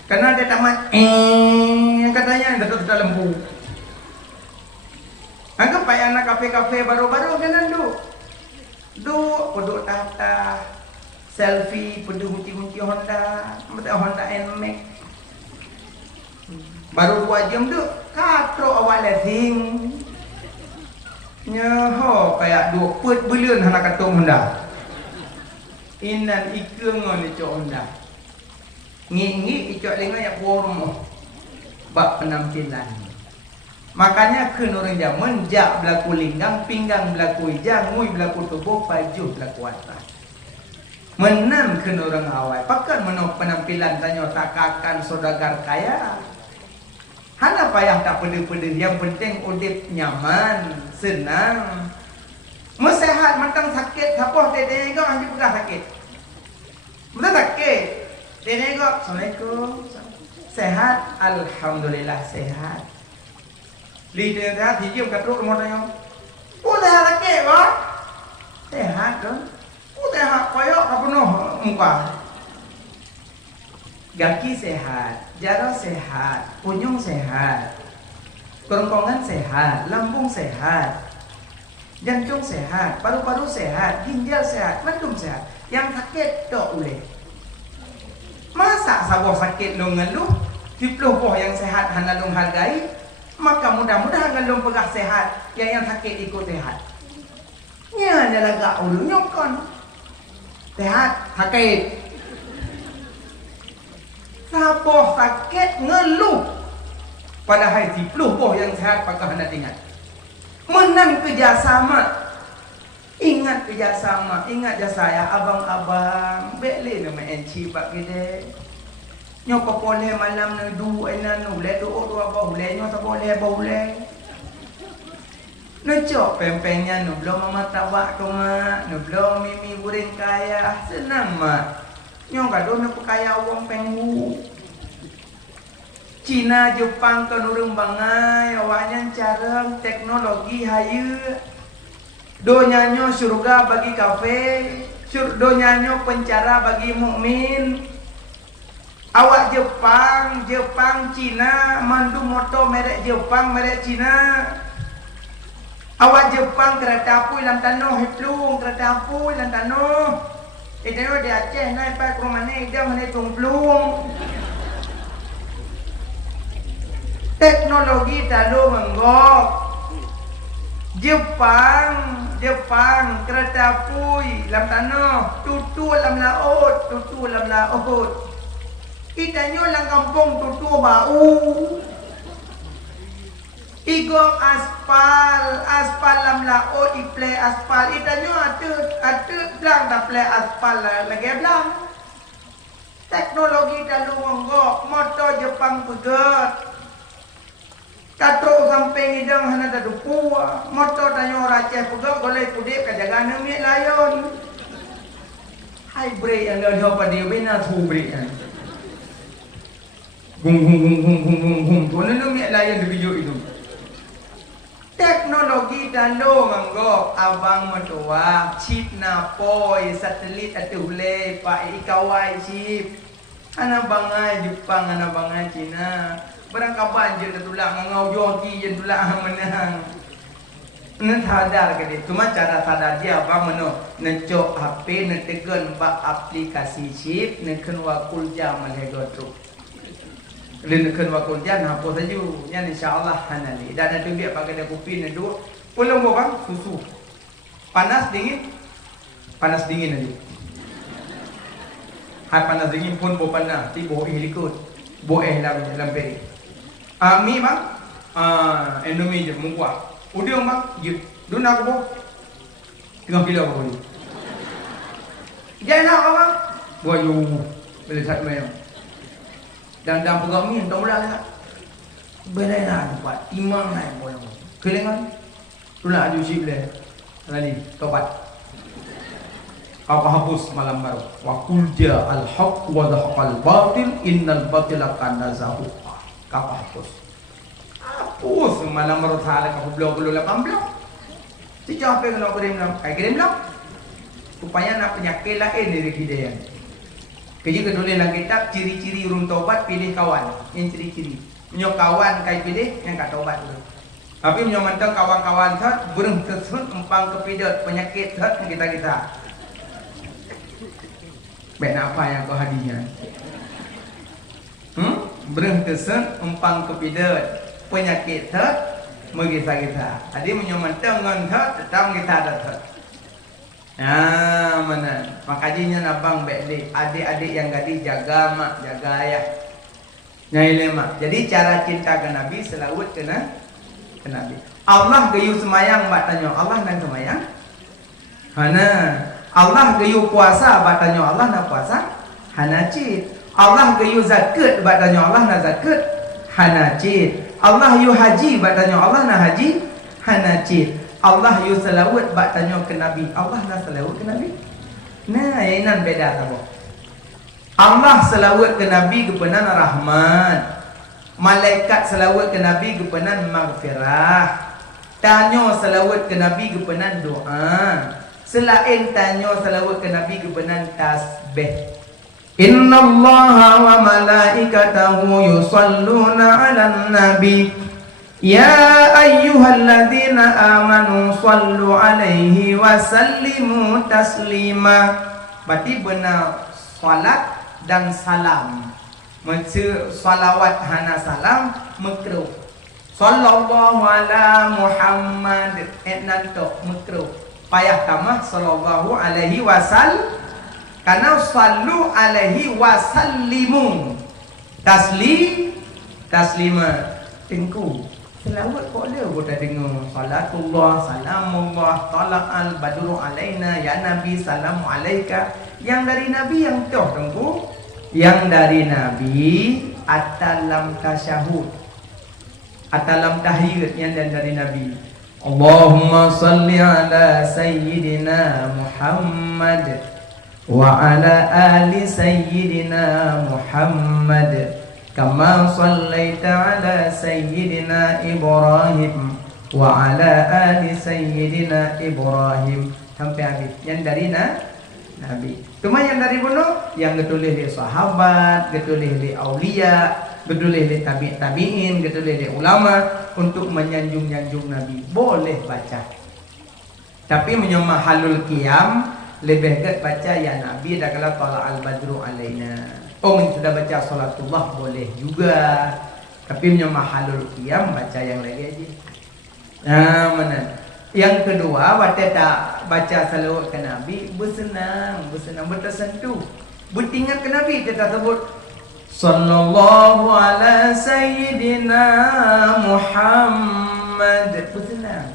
Karena dia tamat yang katanya tetap-tetap lampu. Anggap pak yang nak kafe-kafe baru-baru kan duduk tata selfie pedu hunti-hunti Honda, betul Honda NMAX. Baru 2 jam tu katro awal lesing. Nyaho kayak 20 bulan hana katung Honda. Inan ikeng ni cok Honda. Ngi icok lengan ya forum bab penampilan. Makanya keun orang zaman jak berlaku linggang, pinggang berlaku ijang, ngui berlaku tubuh, pajuh berlaku atas. Menang keun orang awal. Pakan menok penampilan tanya takakan saudagar kaya. Hana payah tak pedih-pedih. Yang penting udip nyaman, senang. Mesehat mentang sakit, siapa tedeng kau hanya pegah sakit. Betul sakit. Tedeng kau, Assalamualaikum. Sehat, alhamdulillah sehat. Lidah sehat, hijau katruk mau tanya. Sehat sakit kau? Sehat kan? Sehat koyok kau penuh muka. Gaki sehat, jaro sehat, punyung sehat, kerongkongan sehat, lambung sehat, jantung sehat, paru-paru sehat, ginjal sehat, mendung sehat. Yang sakit tak boleh. Masa sabah sakit lu ngeluh, 10 boh yang sehat hana lu hargai, maka mudah-mudahan ngeluh pegah sehat, yang sakit ikut sehat. Nya ada lagak ulu nyokon. Sehat, sakit. Sabah sakit ngeluh. Padahal 10 boh yang sehat pakah hendak ingat. Menang kerjasama. Ingat kerjasama. Ingat je saya abang-abang. Beli nama enci bak gede. Nyoka boleh malam na du ena nu le do do apa boleh nyo tak boleh boleh. Necok pempengnya nu belum mama tabak tu mak. Nu belum mimi buring kaya. Senang mak. Nyong kado na kaya wong penghu. Cina Jepang kan urang bangai awaknya careng teknologi hayu. Donyanyo surga bagi kafe, donyanyo pencara bagi mukmin. Awak Jepang Cina mandu motor merek Jepang merek Cina. Awak Jepang kereta api dalam tanah hiplung kereta api dalam tanah. Itu di Aceh naik ke rumah ni dia mana tungplung. Teknologi dalu menggok. Jepang kereta api dalam tanah, tutu dalam laut. Kita nyo lang kampung tutu bau. Igong aspal dalam laut iple aspal. Kita nyo atu belang dah ple aspal lagi belang. Teknologi dalu menggok, motor Jepang pegat. Katrok samping hidang hana dah dupua. Motor tanya orang Aceh pegang boleh kudip ke jaga nemik layon. Hai break yang dah jawab dia benar tu break kan. Gum. Boleh nemik layon di video itu. Teknologi dalam menggok abang mertua chip napoi satelit atule pak ikawai chip. Hana bangai Jepang hana bangai Cina. Barang kapan je tertulak ngau joki je tulak menang. Nan sadar ke dia. Cuma cara sadar dia apa meno necok HP netegan bak aplikasi chip neken wakul jam malhegotu. Neken wakul jam hapus saja. Yan insyaallah hanali. Dan ada biar pakai dia kopi ne dua. Pulang bang susu. Panas dingin aja. Hai panas dingin pun bo panas, ti bo likut. Bo dalam peri. Mi bang, Indomie je, mungkuah. Udang bang, je. Dun aku boh. 3 kilo apa boleh? Jangan orang. Wayu, boleh tak main. Dan pegang ni, tak boleh lah. Benar buat imam naik boleh. Kelingan. Tula aju sih boleh. Lali, tobat. Kau hapus malam baru. Wa qul ja'al haqq wa dhaqal batil innal batila kana zahuqa. Kau hapus. Hapus malam baru salah kau blok 18. Sejak apa kena kirim lam? Kai kirim lam. Supaya nak penyakit lain dari kita yang. Kerja ketulis dalam kitab ciri-ciri urung taubat pilih kawan. Yang ciri-ciri. Punya kawan kai pilih yang kat taubat dulu. Tapi punya mantap kawan-kawan tak burung tersebut empang kepidot penyakit tak kita. Baik nak apa yang kau hadiahnya? Burung tersebut empang kepidot penyakit tak kita. Jadi punya mantap ngan tak tetap kita tak. Mana? Makanya abang baik adik-adik yang gadis jaga mak, jaga ayah. Nyai lemak. Jadi cara cinta ke Nabi selawat ke Nabi. Allah gayu semayang bak tanya Allah nang semayang. Hana. Allah gayu puasa bak tanya Allah nak puasa. Hana cid. Allah gayu zakat bak tanya Allah nak zakat. Hana cid. Allah yu haji bak tanya Allah nak haji. Hana cid. Allah yu selawat bak tanya ke Nabi. Allah nak selawat ke Nabi. Nah, ini beda tabo. Allah selawat ke Nabi kepenan rahmat. Malaikat selawat ke Nabi kepenan maghfirah. Tanya selawat ke Nabi kepenan doa. Selain tanya selawat ke Nabi kepenan tasbih. Innallaha wa malaikatahu yusalluna 'alan nabi. Ya ayyuhalladzina amanu sallu 'alaihi wa sallimu taslima. Berarti benar salat dan salam. Maca salawat hana salam makruh. Sallallahu ala Muhammad enanto makruh. Payah tamah sallallahu alaihi wasallam. Karena sallu alaihi wasallimu. Taslima tengku. Selawat kok dia kita dengar salatullah salamullah tala'al badru alaina ya nabi salamu alaika. Yang dari Nabi yang toh tengku, yang dari Nabi atalam tasyahud, atalam tahiyat yang dari Nabi. Allahumma salli ala sayyidina Muhammad wa ala ali sayyidina Muhammad kama sallaita ala sayyidina Ibrahim wa ala ali sayyidina Ibrahim sampai habis. Yang dari Nabi. Cuma yang dari bunuh yang getulis di sahabat, getulis di aulia, getulis di tabi'in, getulis di ulama untuk menyanjung-nyanjung Nabi. Boleh baca. Tapi menyoma halul qiyam lebih ke baca ya Nabi dah kalau tala'al badru alaina. Oh, sudah baca salatullah boleh juga. Tapi menyoma halul qiyam baca yang lagi aja. Nah, mana? Yang kedua, waktu tak baca salawat ke Nabi, bersenang, bertersentuh. Beringat ke Nabi, kita sebut sallallahu ala sayyidina Muhammad. Bersenang.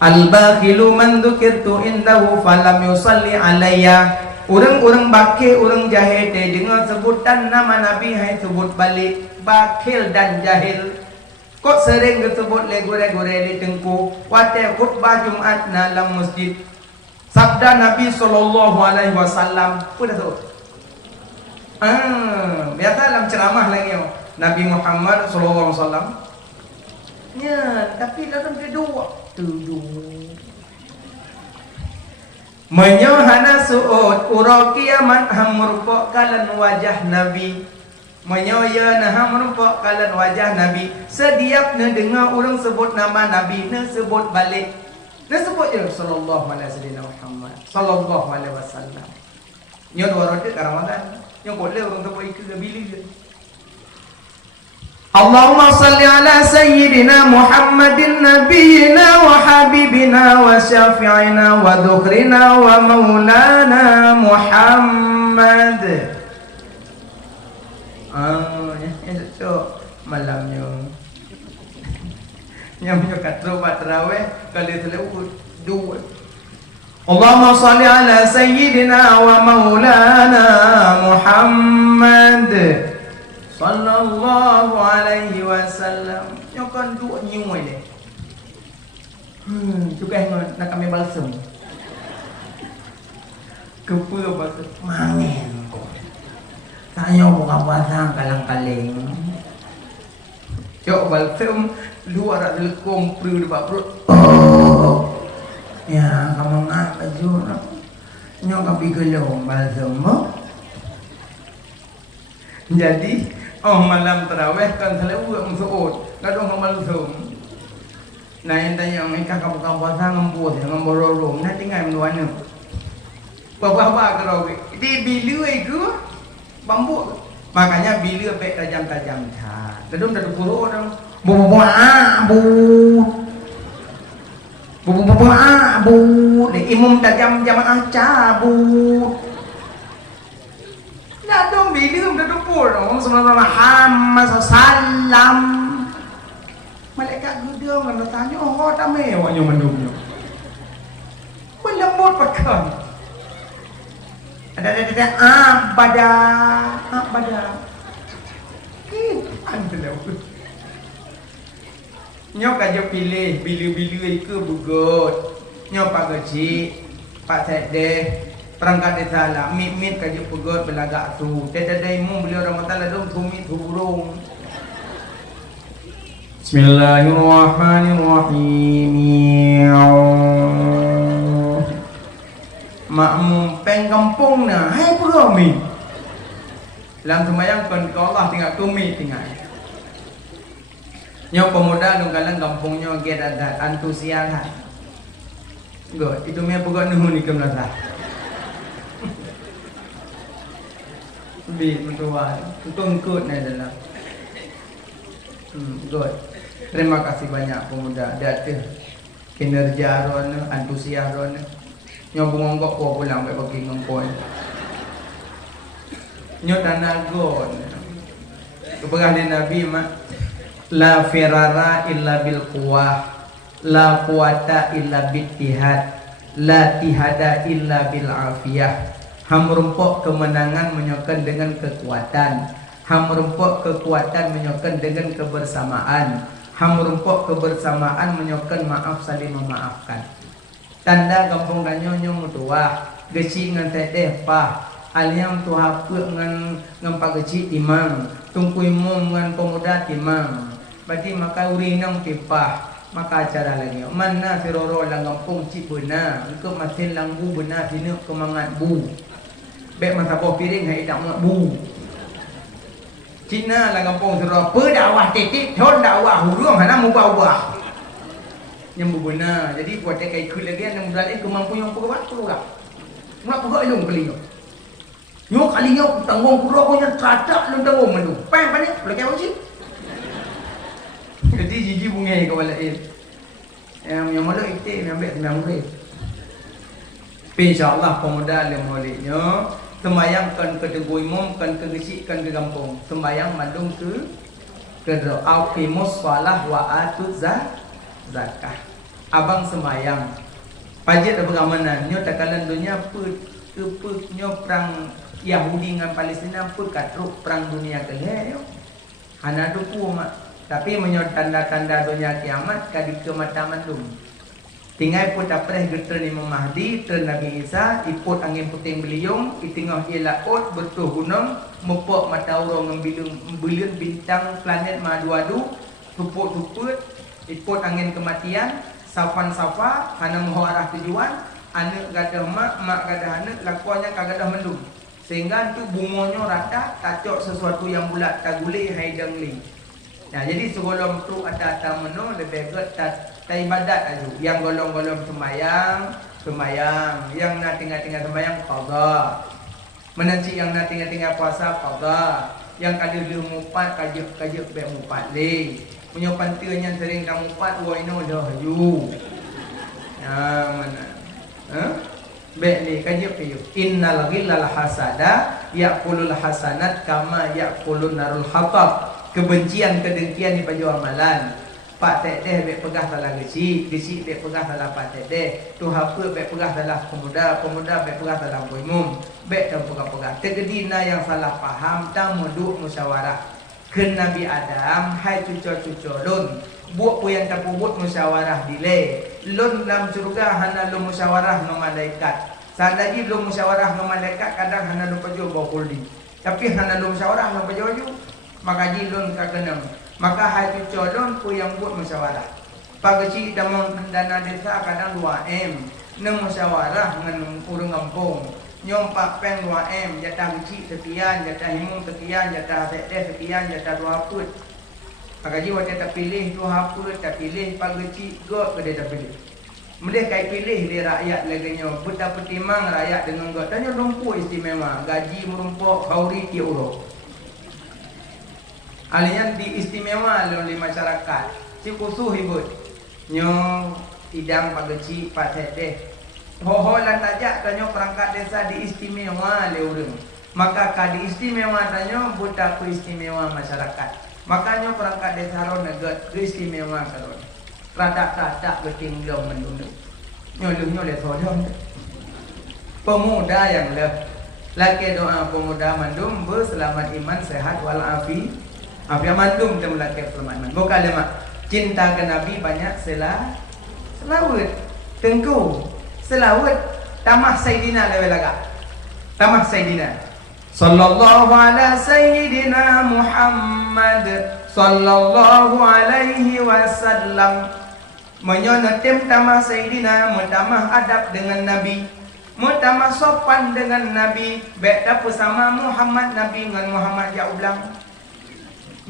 Al-bakhilu man dzukirtu indahu falam yusalli alayya. Orang-orang bakil, orang jahil dengar sebutan nama Nabi, hai sebut balik. Bakil dan jahil. Kok sering disebut le gore-gore di tengku waktu khutbah Jumat dalam masjid. Sabda Nabi sallallahu alaihi wasallam pun tu. Biasa dalam ceramah lagi Nabi Muhammad sallallahu alaihi wasallam. Ya, tapi dalam kedua tu. Menyohana suud ura kiamat hamurqa kalan wajah Nabi. Menyoya nah merupak kalan wajah Nabi. Setiap na dengar orang sebut nama Nabi, na sebut balik. Na sebut je sallallahu alaihi Muhammad sallallahu alaihi wasallam. Nyo dua roti ke Ramadan. Yang boleh orang sebut ikut ke bilik je. Allahumma salli ala sayyidina Muhammadin nabiyina wa habibina wa syafi'ina wa dhukrina wa maulana Muhammad. Esok malamnya yang punya katro buat terawih kalau selawat dua Allahumma salli ala sayyidina wa maulana Muhammad sallallahu alaihi wasallam. Yang kan dua nyuai deh. Juga nak kami balsam. Kepala balsam. Mangen. Tanya bukan pasang kalang-kaling. Cok balsam luar ada lekom perlu dekat perut. Oh. Ya, kamu ngap baju nak. Nyok kapi gelong balsam. Jadi, malam tarawih kan selalu musuh. Kadang balsam. Nah, yang tanya mereka kamu pasang ngembus, ngemborong. Nanti ngai menuanya. Apa-apa kalau di bilu itu bambu. Makanya bila baik tajam-tajam dah. Kedung dah dukuru orang bu. Di imam tajam jamaah cabut. Nah dong bila dah dukuru orang sallallahu Muhammad sallam. Malaikat gudang nak tanya oh tak mewahnya mendungnya. Berlembut pakai. Ada abada. Antelah. Nyok aja pilih bilu-bilu itu bugut. Nyok pak gaji, pak sedeh, perangkat desa lah. Mit kaji bugut belagak tu. Tedai mu beliau orang Taala dong tumi burung. Bismillahirrahmanirrahim. Makmum peng kampung na, hai perami. Dalam sembahyang kon ke Allah tinggal tumi tinggal. Nyo pemuda nung kalang kampungnya get ada antusias. God, itu me pegak nuhun ni kemlasa. Bi mentua, untung ikut na dalam. God. Terima kasih banyak pemuda datang. Kinerja ron, antusias ron. Nyo bungonggok ko pulang ke bagi ngempon. Nyo tanagon. Keberah di Nabi mak la firara illa bil quwah, la quwata illa bittihad, la tihada illa bil afiyah. Hamrumpok kemenangan menyokan dengan kekuatan. Hamrumpok kekuatan menyokan dengan kebersamaan. Hamrumpok kebersamaan menyokan maaf saling memaafkan. Tanda kampung danyo mutua geci ngan teteh pah aliam tu hapuk ngan pageci timang tungkui mum ngan pemuda timang berarti maka urinang tipah maka acara lagi mana siroro lang kampung cibena engkau masin lang bu benar sini kemangat bu bek masa boh piring hai tak mak bu Cina lang kampung siroro pedawah titik thon dakwah hurung hana mu bawah yang benar. Jadi buat kayak ikut lagi yang beralih kemampuan yang perlu lah. Nak pergi yang kelinya. Yo kalinya tanggung kurang punya teratak lu tanggung menu. Pang panik boleh kau sih. Jadi jiji bunga kau balik. Yang malu itu yang ambil sembilan murid. InsyaAllah pemuda yang muridnya sembayang kan ke teguh imam kan ke gesik kan ke kampung. Sembayang mandung ke doa qimus shalah wa atuz zakah. Abang sembayang pajak dan pengamanan nyo takalan dunia nyo perang Yahudi dengan Palestina pun katruk perang dunia kelih yo hana duku mak tapi menyo tanda-tanda dunia kiamat kadi kemataman dum tinggal pun apreh geter Imam Mahdi ter Nabi Isa iput angin puting beliung itingah ialah ot bertuh gunung mepok mata urang ngembilun bintang planet madu-adu tuput-tuput iput angin kematian safan-safa hana mau arah tujuan anak gadah mak gadah anak lakuannya kagadah mendung sehingga tu bunganya rata tacok sesuatu yang bulat taguli haidang li. Nah jadi sebelum tu ada menu lebih good tak ibadat aja yang golong-golong sembayang yang nak tinggal-tinggal sembayang qada menanci yang nak tinggal-tinggal puasa qada yang kada mupat kajak be mupat le punya pantian yang sering kamu pat waino dah you. Ya mana? Baik ni kaji piyu. Innal ghillal hasada yaqulul hasanat kama yaqulun narul hatab. Kebencian kedengkian di baju amalan. Pak tek deh bek pegah salah gesi bek pegah salah pak tek deh. Tu hapa bek pegah salah pemuda bek pegah salah umum. Bek dan pegah-pegah. Tegedina yang salah faham tang muduk musyawarah. Ken Nabi Adam hai cucu-cucu lun. Buat yang tak buat musyawarah dile. Lun dalam surga hana lu musyawarah dengan malaikat. Saat lagi belum musyawarah dengan malaikat kadang hana lu pejo bawa kuldi. Tapi hana lu musyawarah dengan pejo maka jilun kakenam. Maka hai cucu lun pu yang buat musyawarah. Pageci damang dana desa kadang 2M. Nang musyawarah dengan urang kampung. Nyom pak peng 2M, jatah kecil sekian, jatah himung sekian, jatah sekdes sekian, jatah 2 put. Maka jiwa dia tak pilih 2 put, tak pilih pageci go ke dia tak pilih. Mulai kai pilih dia rakyat lagi nyo, buta petimang rakyat dengan go. Tanya lumpuh istimewa, gaji merumpuk kauri ti euro. Alian diistimewa oleh masyarakat. Si kusuh hibut. Nyo idang pageci pak sekdes. Hoho lan tajak tanyo perangkat desa diistimewa le urang. Maka ka diistimewa tanyo buta istimewa masyarakat. Makanya perangkat desa ron negat istimewa karon. Radak-radak beting long mendunu. Nyolong le thodon. Pemuda yang laki doa pemuda mandum berselamat iman sehat wal afi. Afiat mandum tem laki selamat iman. Bukan lemak. Cinta ke Nabi banyak selawat. Tengku selawat tamah Sayyidina lewe laga. Tamah Sayyidina sallallahu ala Sayyidina Muhammad sallallahu alaihi wasallam. Menyonatim tamah Sayyidina, mutamah adab dengan Nabi, mutamah sopan dengan Nabi. Beta bersama Muhammad Nabi dengan Muhammad ya ulang.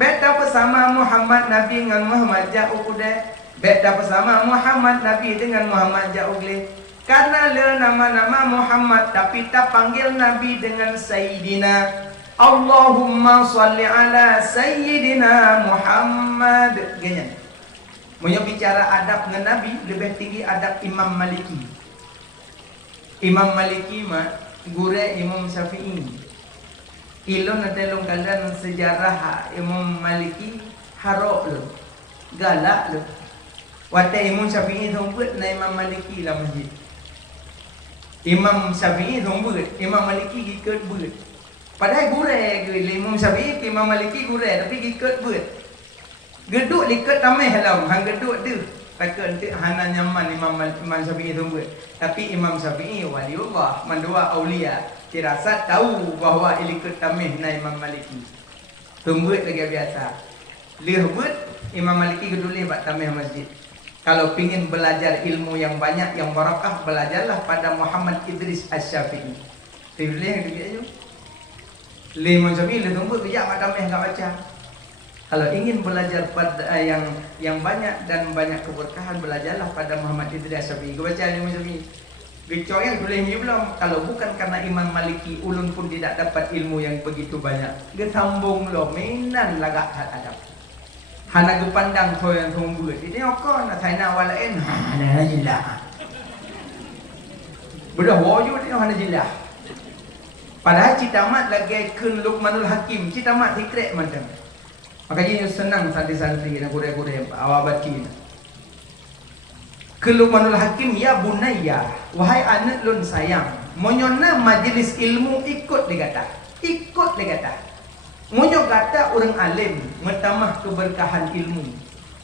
Beta bersama Muhammad Nabi dengan Muhammad ya ude. Beta bersama Muhammad Nabi dengan Muhammad ya ugle. Karena le nama-nama Muhammad tapi tak panggil Nabi dengan Sayyidina. Allahumma salli ala Sayyidina Muhammad. Ganyan. Punya bicara adab dengan Nabi lebih tinggi adab Imam Maliki. Imam Maliki mah gure Imam Syafi'i. Ilon natelung kalian sejarah Imam Maliki harok lo, galak lo. Wate Imam Syafi'i thumbut na Imam Maliki lah masjid. Imam Syafi'i thumbut, Imam Maliki gikut but. Padahal gure ke Imam Syafi'i ke Imam Maliki gure tapi gikut but. Geduk likat tamai halau, hang geduk tu. Takkan tu hana nyaman Imam Syafi'i thumbut. Tapi Imam Syafi'i waliullah, mandua aulia. Dirasa tahu bahawa ilikut tamih na Imam Maliki. Thumbut lagi biasa. Lihbut Imam Maliki gedulih buat tamih masjid. Kalau ingin belajar ilmu yang banyak, yang barakah, belajarlah pada Muhammad Idris Asy-Syafi'i. Boleh yang dia tu. Imam Syafi'i le tunggu kejap mak tamih enggak baca. Kalau ingin belajar pada yang banyak dan banyak keberkahan, belajarlah pada Muhammad Idris Asy-Syafi'i. Kau baca Imam Syafi'i. Bicoyan boleh ni belum. Kalau bukan karena Imam Maliki, ulun pun tidak dapat ilmu yang begitu banyak. Dia sambung lo, mainan lagak adab. Hana gepandang so yang tunggu. Ini okon nak saya nak walain. Hana jilah. Bedah wajud dia hana jilah. Padahal cita mat lagi kun Luqmanul Hakim. Cita mat secret macam. Maka dia senang santri-santri nak gure-gure awak baca. Ke Luqmanul Hakim, ya bunayya, wahai anak lun sayang, monyona majlis ilmu ikut digata. Ikut digata. Munyo gata orang alim metamah keberkahan ilmu.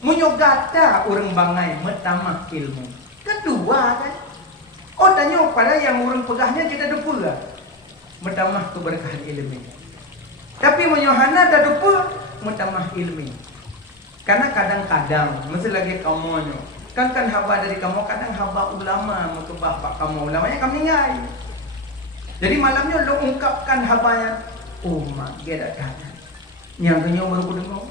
Munyo gata orang bangai metamah ilmu. Kedua kan. Oh tanya pada yang orang pegahnya kita depa lah. Metamah keberkahan ilmu. Tapi munyo hana tak depa metamah ilmu. Karena kadang-kadang mesti lagi kamu kan haba dari kamu, kadang haba ulama mengkebah pak kamu ulamanya kami ngai. Jadi malamnya lo ungkapkan habanya. Oh mak, dia datang. Yang kenyo baru dengar.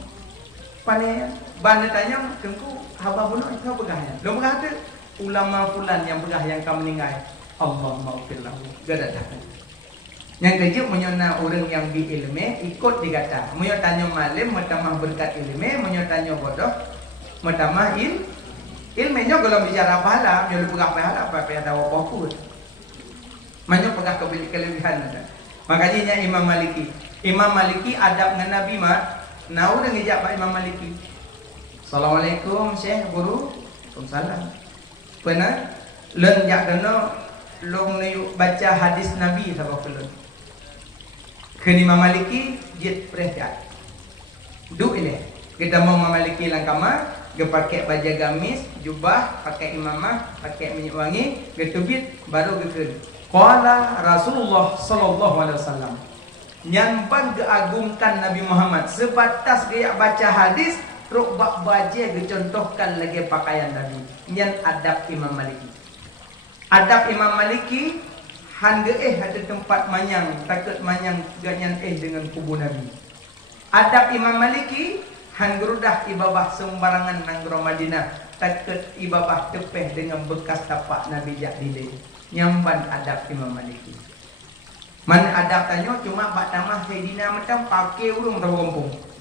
Pane ban tanya tengku haba bunuh itu pegahnya. Lo berkata ulama fulan yang pegah yang kamu ninggai. Allah maafkanlah. Dia datang. Yang kejut menyona orang yang bi ilmu ikut digata. Menyo tanya malim metamah berkat ilmu, menyo tanya bodoh metamah ilmunya kalau bicara pahala, dia pegah pahala apa yang tahu apa pun. Menyo pegah kelebihan ada. Makanya Imam Maliki. Imam Maliki adab dengan Nabi mak. Nau dengan ijab Imam Maliki. Assalamualaikum Syekh Guru. Waalaikumsalam. Pernah len jak kena long baca hadis Nabi sabab kelun. Ke Imam Maliki jit perhatian. Du ini kita mau Maliki langkama, dia pakai baju gamis, jubah, pakai imamah, pakai minyak wangi, dia tubit baru ke. Qala Rasulullah sallallahu alaihi wasallam. Nyampan keagungkan Nabi Muhammad sebatas dia baca hadis ruk bak baje dicontohkan lagi pakaian Nabi. Nyan adab Imam Maliki. Adab Imam Maliki hangge ada tempat manyang, takut manyang ganyan dengan kubu Nabi. Adab Imam Maliki hanggerudah ibabah sembarangan nanggro Madinah, takut ibabah tepeh dengan bekas tapak Nabi jak dile. Nyamban adab Imam Maliki. Man adab tanya cuma bak tamah Sayyidina macam pakai urung tergompong.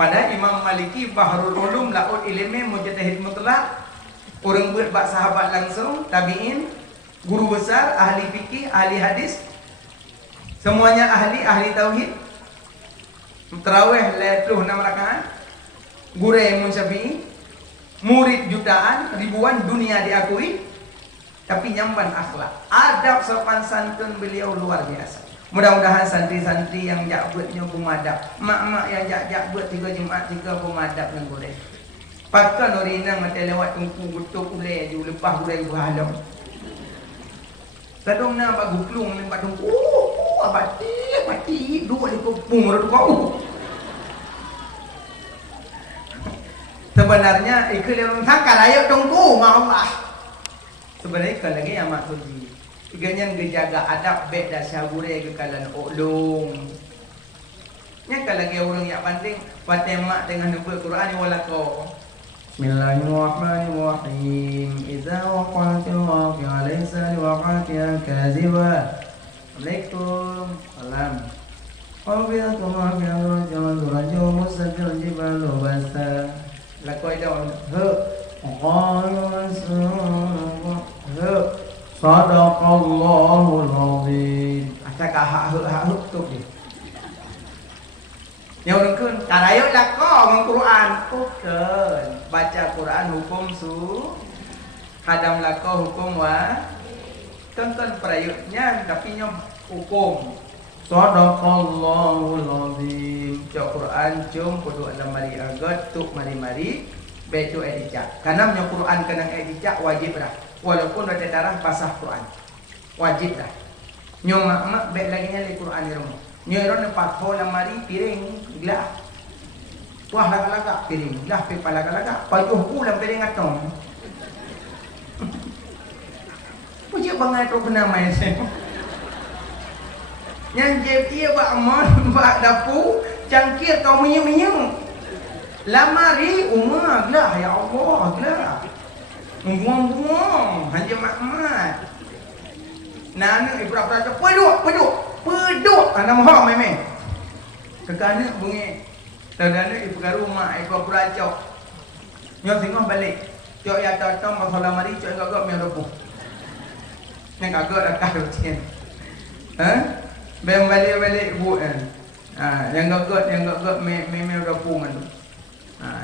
Pada Imam Maliki Bahrul Ulum laut ilmi mujtahid mutlak, orang buat bak sahabat langsung, tabi'in, guru besar, ahli fikih, ahli hadis, semuanya ahli tauhid. Tarawih 26 rakaat, guru Imam Syafi'i, murid jutaan, ribuan, dunia diakui, tapi nyamban akhlak. Adab sopan santun beliau luar biasa. Mudah-mudahan santri-santri yang jak buatnya pemadap, mak-mak yang jak buat 3 Jumaat 3 pemadap yang boleh. Pakai norina mata lewat tungku gutuk ulai ju lepas ulai berhalang. Kadang nak bak guklung lempat tungku. Mati dua di kopung ru kau. Sebenarnya ikut yang sangka layak tungku ma Allah. Sebenarnya ikut lagi yang mak tuji. Ganyan gejaga adab baik dah syagure ke kalan ulung. Nya kalau lagi orang yang penting Fatimah dengan nebut Quran wala ko. Bismillahirrahmanirrahim. Idza waqa'atil waqi'a laysa liwaqa'atiha kaziba. Assalamualaikum. Salam. Wabillakum wabillakum rajul mustaqil jibalu basta. Lakoi dah he. Sadaqallahul azim. Asakah hak tu dia. Yang orang kun tarayut lakau dengan Quran. Bukan. Baca Quran hukum hadam lakau hukum wa. Tonton perayutnya tapi nyom hukum. Sadaqallahul azim. Cak Quran cum kudu lemari agat tuk mari-mari betu edicak. Karena nyom Quran kena edicak wajib dah. Walaupun ada darah basah Quran. Wajib dah. Nyom mak baik lagi nya Quran di rumah. Nyeron empat hol lemari piring gelas. Tuah laga-laga piring gelas pipa laga-laga. Pajuh ulam piring atong. Puji bangai tu kena main saya. Yang jeb ia bak mon bak dapu cangkir kau menyem-menyem. Lamari umah gelas ya Allah gelas. Buang-buang hanya makmat. Nana ibrah-ibrah peduk ana mohon memang. Kekana bunyi. Tadana ibu garu mak ibu kuracok. Nyo tengok balik. Cok ya tatang masalah mari cok gagak me rebuh. Yang gagak dah kau cien. Ha? Bem balik bu kan. Yang gagak me rebuh man.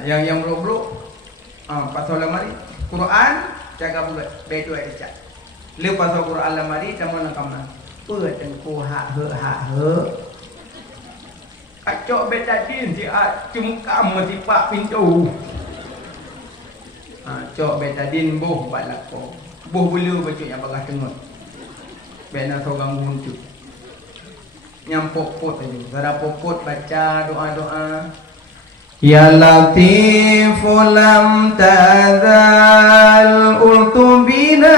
Yang bro. Pasal mari Quran jaga buat bedo aja. Lepas Quran lamari kamu nak kamar. Pai tengku hak he. Kacok betadin si cungkam mesti pak pintu. Cok betadin boh balako. Boh bulu bacuk yang bagah tengok. Bena sorang buntu. Nyam popot aja. Gara popot baca doa-doa. Ya Latifu lam tazal ultubina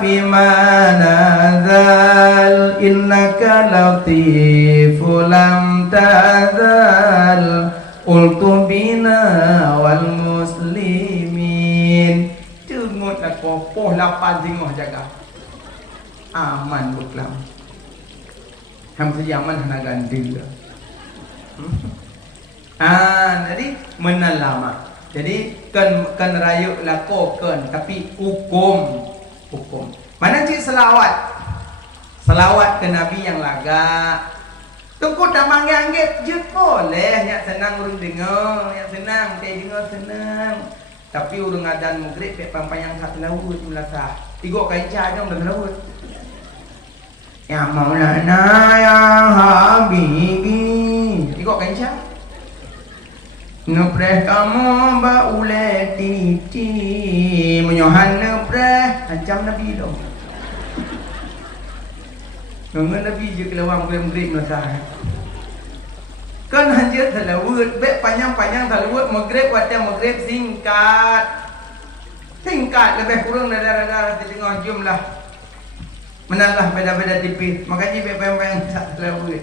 fima nazal innaka latifu lam tazal ultubina wal muslimin. Cengut lah popoh lapan tinggal jaga aman buklam ham sejaman hana ganti jadi menalama. Jadi kan rayuk lakokan tapi hukum. Mana cik selawat? Selawat ke Nabi yang laga. Tunggu tak manggil je boleh. Yang senang urung dengar. Yang senang. Kayak dengar senang. Tapi urung adan maghrib. Pek pampayang kat laut. Melasah. Tiga kancah je udah laut. Ya Maulana ya Habibi. Tiga kancah. Nupreh kamu baule titi. Menyohan nupreh. Ancam Nabi dong. Nggak Nabi je kelawang maghrib melasah. Kan hanya talawut, bek panjang-panjang talawut maghrib watang maghrib singkat. Singkat lebih kurang darah-darah setengah jam lah. Menalah beda-beda tipis. Makanya bek panjang-panjang tak talawut.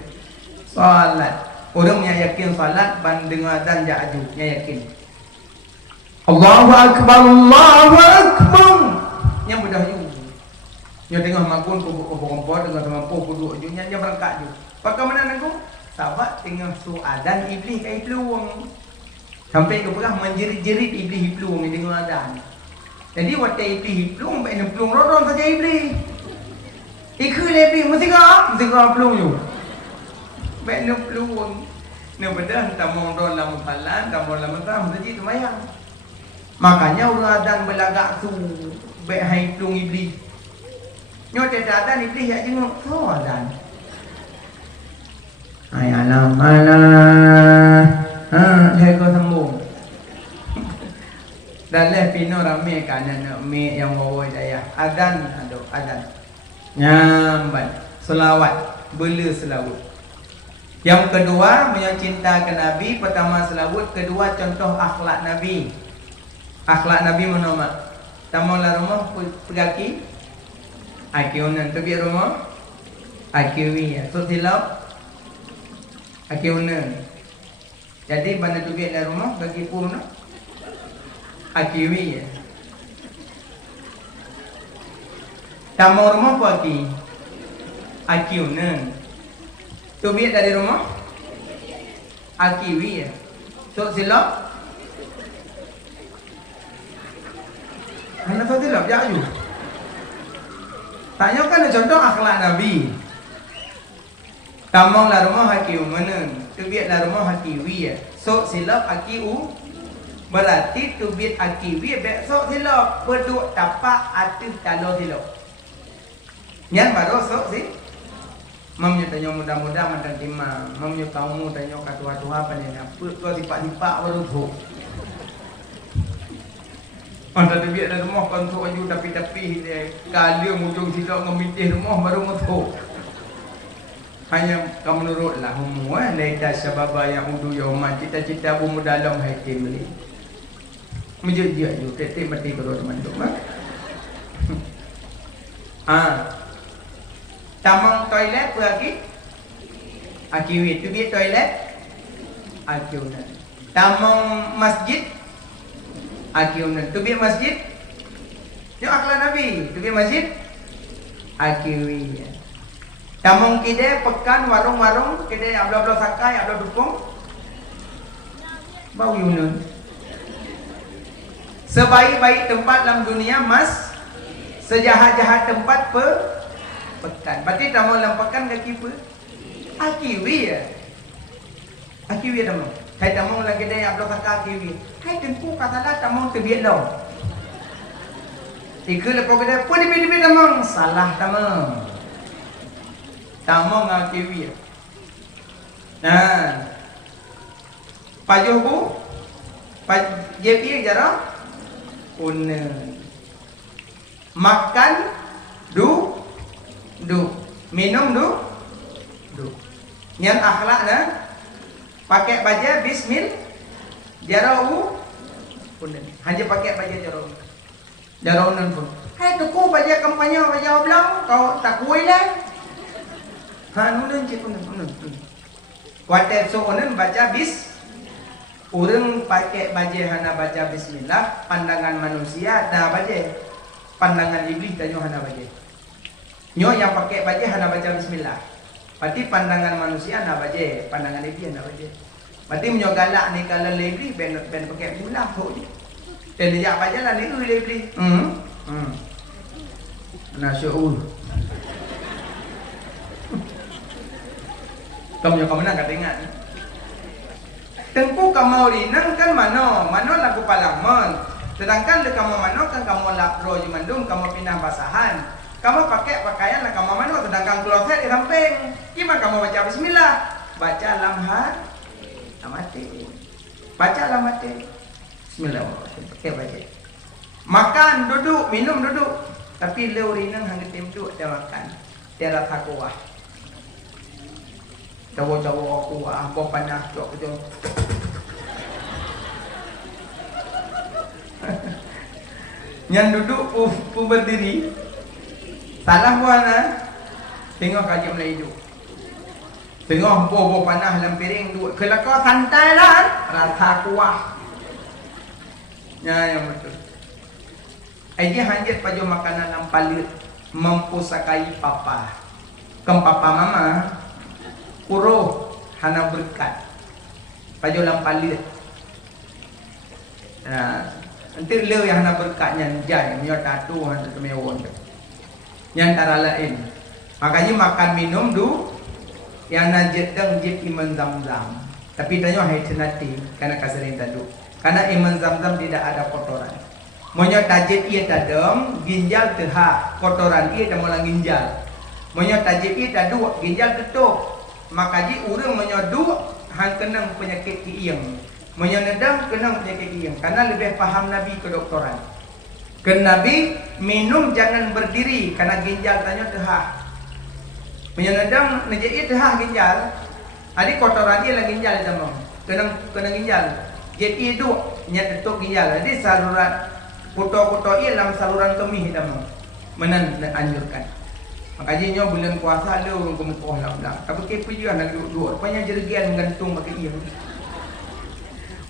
Salat. Orang yang yakin salat ban dengar dan ja'adu, yang yakin. Allahu akbar, Allahu akbar. Yang mudah juga. Yang tengah makun kumpul-kumpul dengan semampu duduk je, yang berangkat je. Pakai mana aku? Sahabat tengah suadan iblis kayak peluang. Sampai ke perah menjerit-jerit iblis peluang yang tengah adan. Jadi waktu iblis peluang, baik peluang rodon saja iblis. Ikut iblis, mesti kau peluang je. Baik peluang. Ni bedah tamong don lama palan, tamong lama tam saja tu mayang. Makanya orang adan belagak tu baik hai peluang iblis. Nyo tidak adan iblis yang jenguk tu adan. Ay alam alah. Saya kau sambung. Dalam pino ramai kanan mi yang bawa daya. Adan aduh adan. Nyamban selawat, bela selawat. Yang kedua mencintakan Nabi, pertama selawat, kedua contoh akhlak Nabi. Akhlak Nabi menoma. Tamolah rumah pergi. Akiunan tu biar rumah. Akiwi ya. So silap. Akiunan. Jadi benda tu biar rumah bagi pun. Akiwi ya. Tamu rumah apa aki? Akiunan. Tu biar dari rumah. Akiwi ya. So silap. Anak tu silap jauh. Tanya kan contoh akhlak Nabi. Tamanglah rumah hakiu mana? Tubiatlah rumah hakiwi ya. So silap hakiu berarti tubiat hakiwi besok silap berduk tapak atus kalau silap. Nyan baru sok sih. Mamnya tanya mudah-mudah mantan timah. Mamnya kamu tanya katua-tua apa ni apa? Kau tipak-tipak baru tu. Anda tu biar rumah kontok aju tapi dia kali mujung silap ngemitih rumah baru ngotok. Hanya kamu nurutlah semua laita sababa yang udu yauman cita-cita bumu dalam hati beli. Menjejak ju ketik mati kalau teman tu mak. Tamang toilet pergi. Akiwi tu biar toilet. Akiunan. Tamang masjid. Akiunan. Tu biar masjid. Yo akhlak Nabi. Tu biar masjid. Akiwi. Tamong kedai pekan warung-warung kedai abla-abla sakai abla dukung. Bau yunun. Sebaik-baik tempat dalam dunia mas, sejahat-jahat tempat pekan. Berarti tamong dalam pekan kaki apa? Akiwi ya. Akiwi ya tamong. Hai tamong dalam kedai abla sakai akiwi. Hai tengku katalah tamong terbiak dong. Tiga lepas kedai pun dibit-dibit tamong. Salah tamong. Tamong akiwi ya. Nah. Pajuh bu. JP jarang. Una. Makan du. Minum du. Yang akhlak dah. Pakai baju bismil. Jarau. Una. Hanya pakai baju jarau. Jarau nan pun. Hai tuku baju kampanye baju ablang. Kau tak kuih lah. Nun cik nun. Kuatir so nun baca bis. Orang pakai baju hana baca bismillah. Pandangan manusia dah baca. Pandangan iblis dah hana baca. Nyo yang pakai baju hana baca bismillah. Berarti pandangan manusia hana baca. Pandangan iblis hana baca. Berarti menyo galak ni kalau iblis ben pakai bismillah tu. Dan dia baca lah ni iblis. Nasyuur. Kamu mana kata ingat? Tengku kamu rinang kan mano lagu palamon. Sedangkan kamu mano kan kamu lapro jumandum, kamu pindah basahan. Kamu pakai pakaian lah kamu mano, sedangkan kloset di samping. Gimana kamu baca bismillah? Baca lamati. Baca lamati. Bismillahirrahmanirrahim. Pakai baca. Makan duduk, minum duduk. Tapi leu rinang hang tim duduk dia makan. Dia rasa kuah. Cawo-cawo kuah, apa panas cok tu. Yang duduk pu berdiri. Salah buana. Tengok kaji Melayu. Tengok bobo panas dalam piring duduk. Kelakar santai lah. Rasa kuah. Ya, yang betul. Aja hanjat paju makanan yang palit mempusakai papa. Kem papa mama kuro hana berkat. Paju lam palit. Nah, nanti leu yang hana berkatnya jai mio tatu hana temewon. Yang antara lain. Makanya makan minum du yang najit dang jit iman zam-zam. Tapi tanya hai cenati karena kasarin tadu. Karena iman zam-zam tidak ada kotoran. Monya tajit ia tadem, ginjal tehak, kotoran ia dah mula ginjal. Monya tajit ia tadu, ginjal ketuk. Maka ji urang monya du hang kenang penyakit kiing. Monya nedam kenang penyakit kiing. Karena lebih paham Nabi kedoktoran. Ke Nabi minum jangan berdiri karena ginjal tanya tehak. Monya nedam najit ia tehak ginjal. Adi kotoran ia lah ginjal tamam. Kenang ginjal. Jet ia du nyat ketuk ginjal. Jadi saluran kuto-kuto ia dalam saluran kemih dah menan anjurkan. Makanya bulan puasa ada orang kemukuh lah. Tapi kepa juga nak duduk. Rupanya jerigian menggantung pakai ia.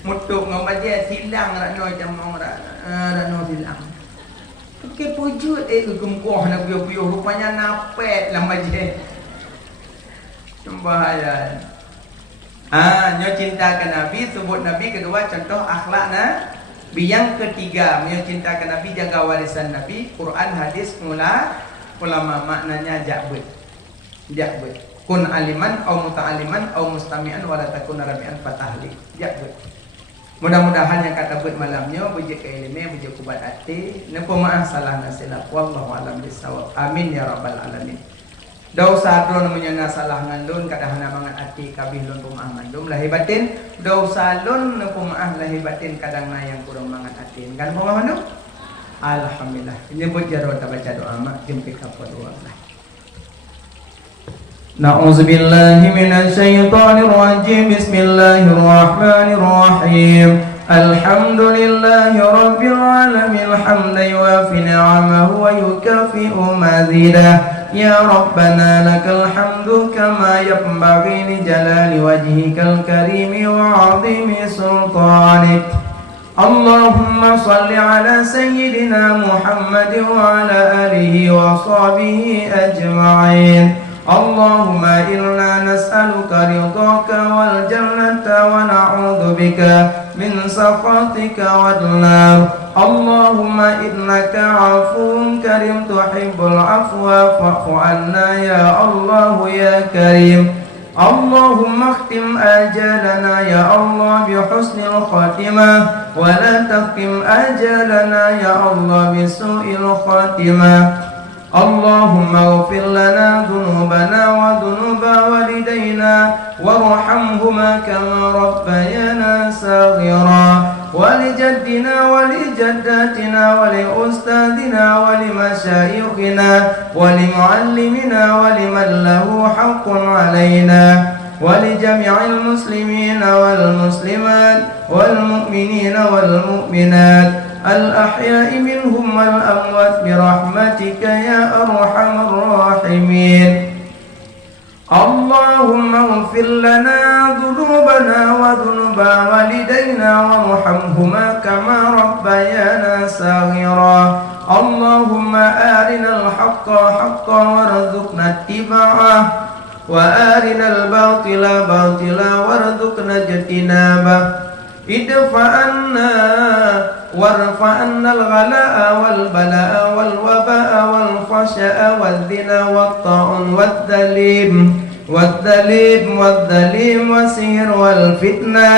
Mutuk ngam baca silang rak noi jamong rak noi silang. Kepa juga kemukuh nak puyuh-puyuh. Rupanya napet lah baca. Bahaya. Nyo cintakan Nabi, sebut Nabi. Kedua contoh akhlak yang ketiga, mencintakan Nabi, jaga warisan Nabi. Quran, hadis, ulama maknanya jakbet. Kun aliman, au muta'aliman, au mustami'an, wala takun rabi'an fatahli. Jakbet. Mudah-mudahan yang kata bet malamnya bejek ilmu, bejek kubat hati. Napa maaf salah nasilap. Wallahu a'lam bissawab. Amin ya rabbal alamin. Dosa drone menyana salah ngandun kadahana mangat ati kabih lun pemaah mandum lahi batin. Dosa lun pemaah lahi batin kadang yang kurang mangat ati. Kan pemaah mandum? Alhamdulillah. Ini buat jarod baca doa mak jempik apa doa lah. Na'udzubillahi minasyaitonir rajim. Bismillahirrahmanirrahim. Alhamdulillahi rabbil alamin hamdan yuwafi ni'amahu wa yukafi'u mazidah. Ya Rabbana lakal hamdu kama yanbaghi li jalali wajhikal karimi wa 'azimi sultanik. Allahumma salli ala sayyidina Muhammad wa ala alihi wa sahbihi ajma'in. Allahumma inna nas'aluka ridhaka wal jannata wa na'udzu bika min sakhatika wan nar. Allahumma innaka 'afuwun karim tuhibbul 'afwa fa'fu 'anna ya Allah ya Karim. Allahumma akhtim ajalana ya Allah bi husnil khatimah wa la taqim ajalana ya Allah bi su'il khatimah. Allahumma ighfir lana dhunubana wa dhunuba walidayna warhamhuma kama rabbayana saghira. ولجدنا ولجداتنا ولأستاذنا ولمشايخنا ولمعلمنا ولمن له حق علينا ولجميع المسلمين والمسلمات والمؤمنين والمؤمنات الأحياء منهم والأموات برحمتك يا أرحم الراحمين. اللهم اغفر لنا ذنوبنا وذنوب والدينا وارحمهما كما ربيانا صغيرا. اللهم أرنا الحق حقا وارزقنا اتباعه وأرنا الباطل باطلا وارزقنا اجتنابه. ادفع عنا وارفع عنا الغلاء والبلاء والوباء والفحشاء والزنا والطاعون والذليل والذليل والذليم والسحر والفتنة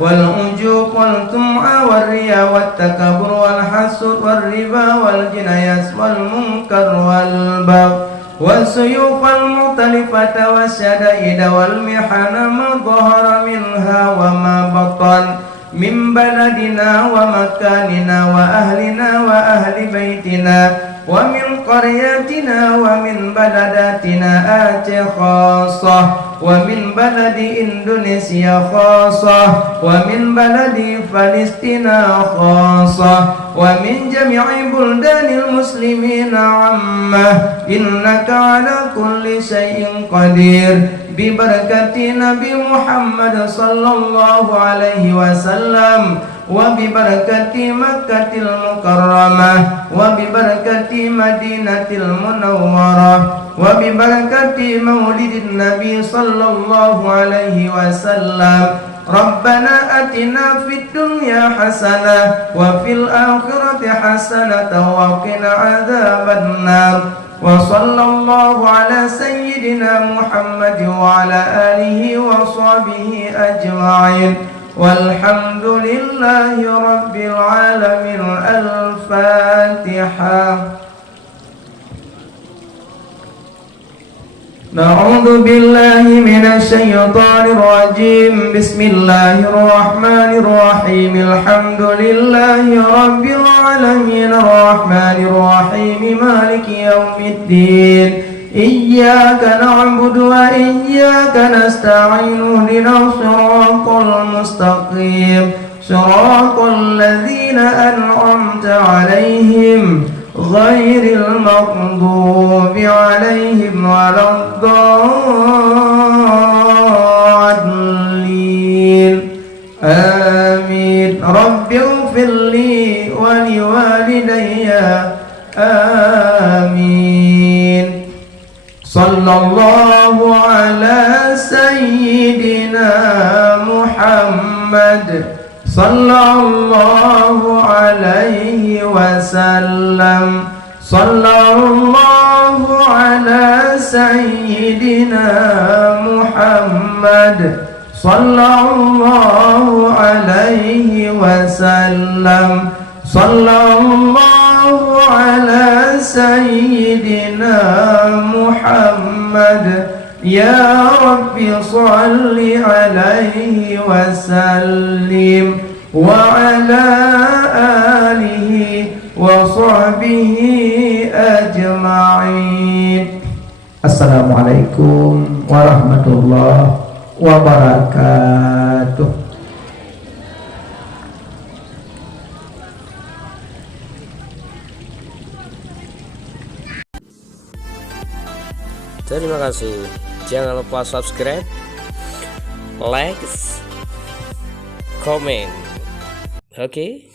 والعجوب والطمع والرياء والتكبر والحسد والربا والجنايات والمنكر والبغي والسيوف المختلفة والشدائد والمحن ما ظهر منها وما بطن من بلدنا ومكاننا وأهلنا وأهل بيتنا ومن قريتنا ومن بلداتنا خاصة ومن بلد إندونيسيا خاصة ومن بلد فلسطين خاصة ومن جميع بلدان المسلمين عامة إنك على كل شيء قدير ببركة نبي محمد صلى الله عليه وسلم وببركة مكة المكرمة وببركة مدينة المنورة وببركة مولد النبي صلى الله عليه وسلم ربنا أتنا في الدنيا حسنة وفي الآخرة حسنة وقنا عذاب النار وصلى الله على سيدنا محمد وعلى آله وصحبه أجمعين والحمد لله رب العالمين. الفاتحة. نعوذ بالله من الشيطان الرجيم. بسم الله الرحمن الرحيم. الحمد لله رب العالمين الرحمن الرحيم مالك يوم الدين إياك نعبد وإياك نستعين اهدنا الصراط المستقيم صراط الذين أنعمت عليهم غير المغضوب عليهم ولا الضالين آمين. رب اغفر لي ولوالدي آمين. صلى الله على سيدنا محمد صلى الله عليه وسلم. صلى الله على سيدنا محمد صلى الله عليه وسلم. صلى الله على سيدنا محمد. يا رب صل عليه وسلم وعلى آله وصحبه أجمعين. Assalamualaikum warahmatullahi wabarakatuh. Terima kasih. Jangan lupa subscribe, like, comment. Oke.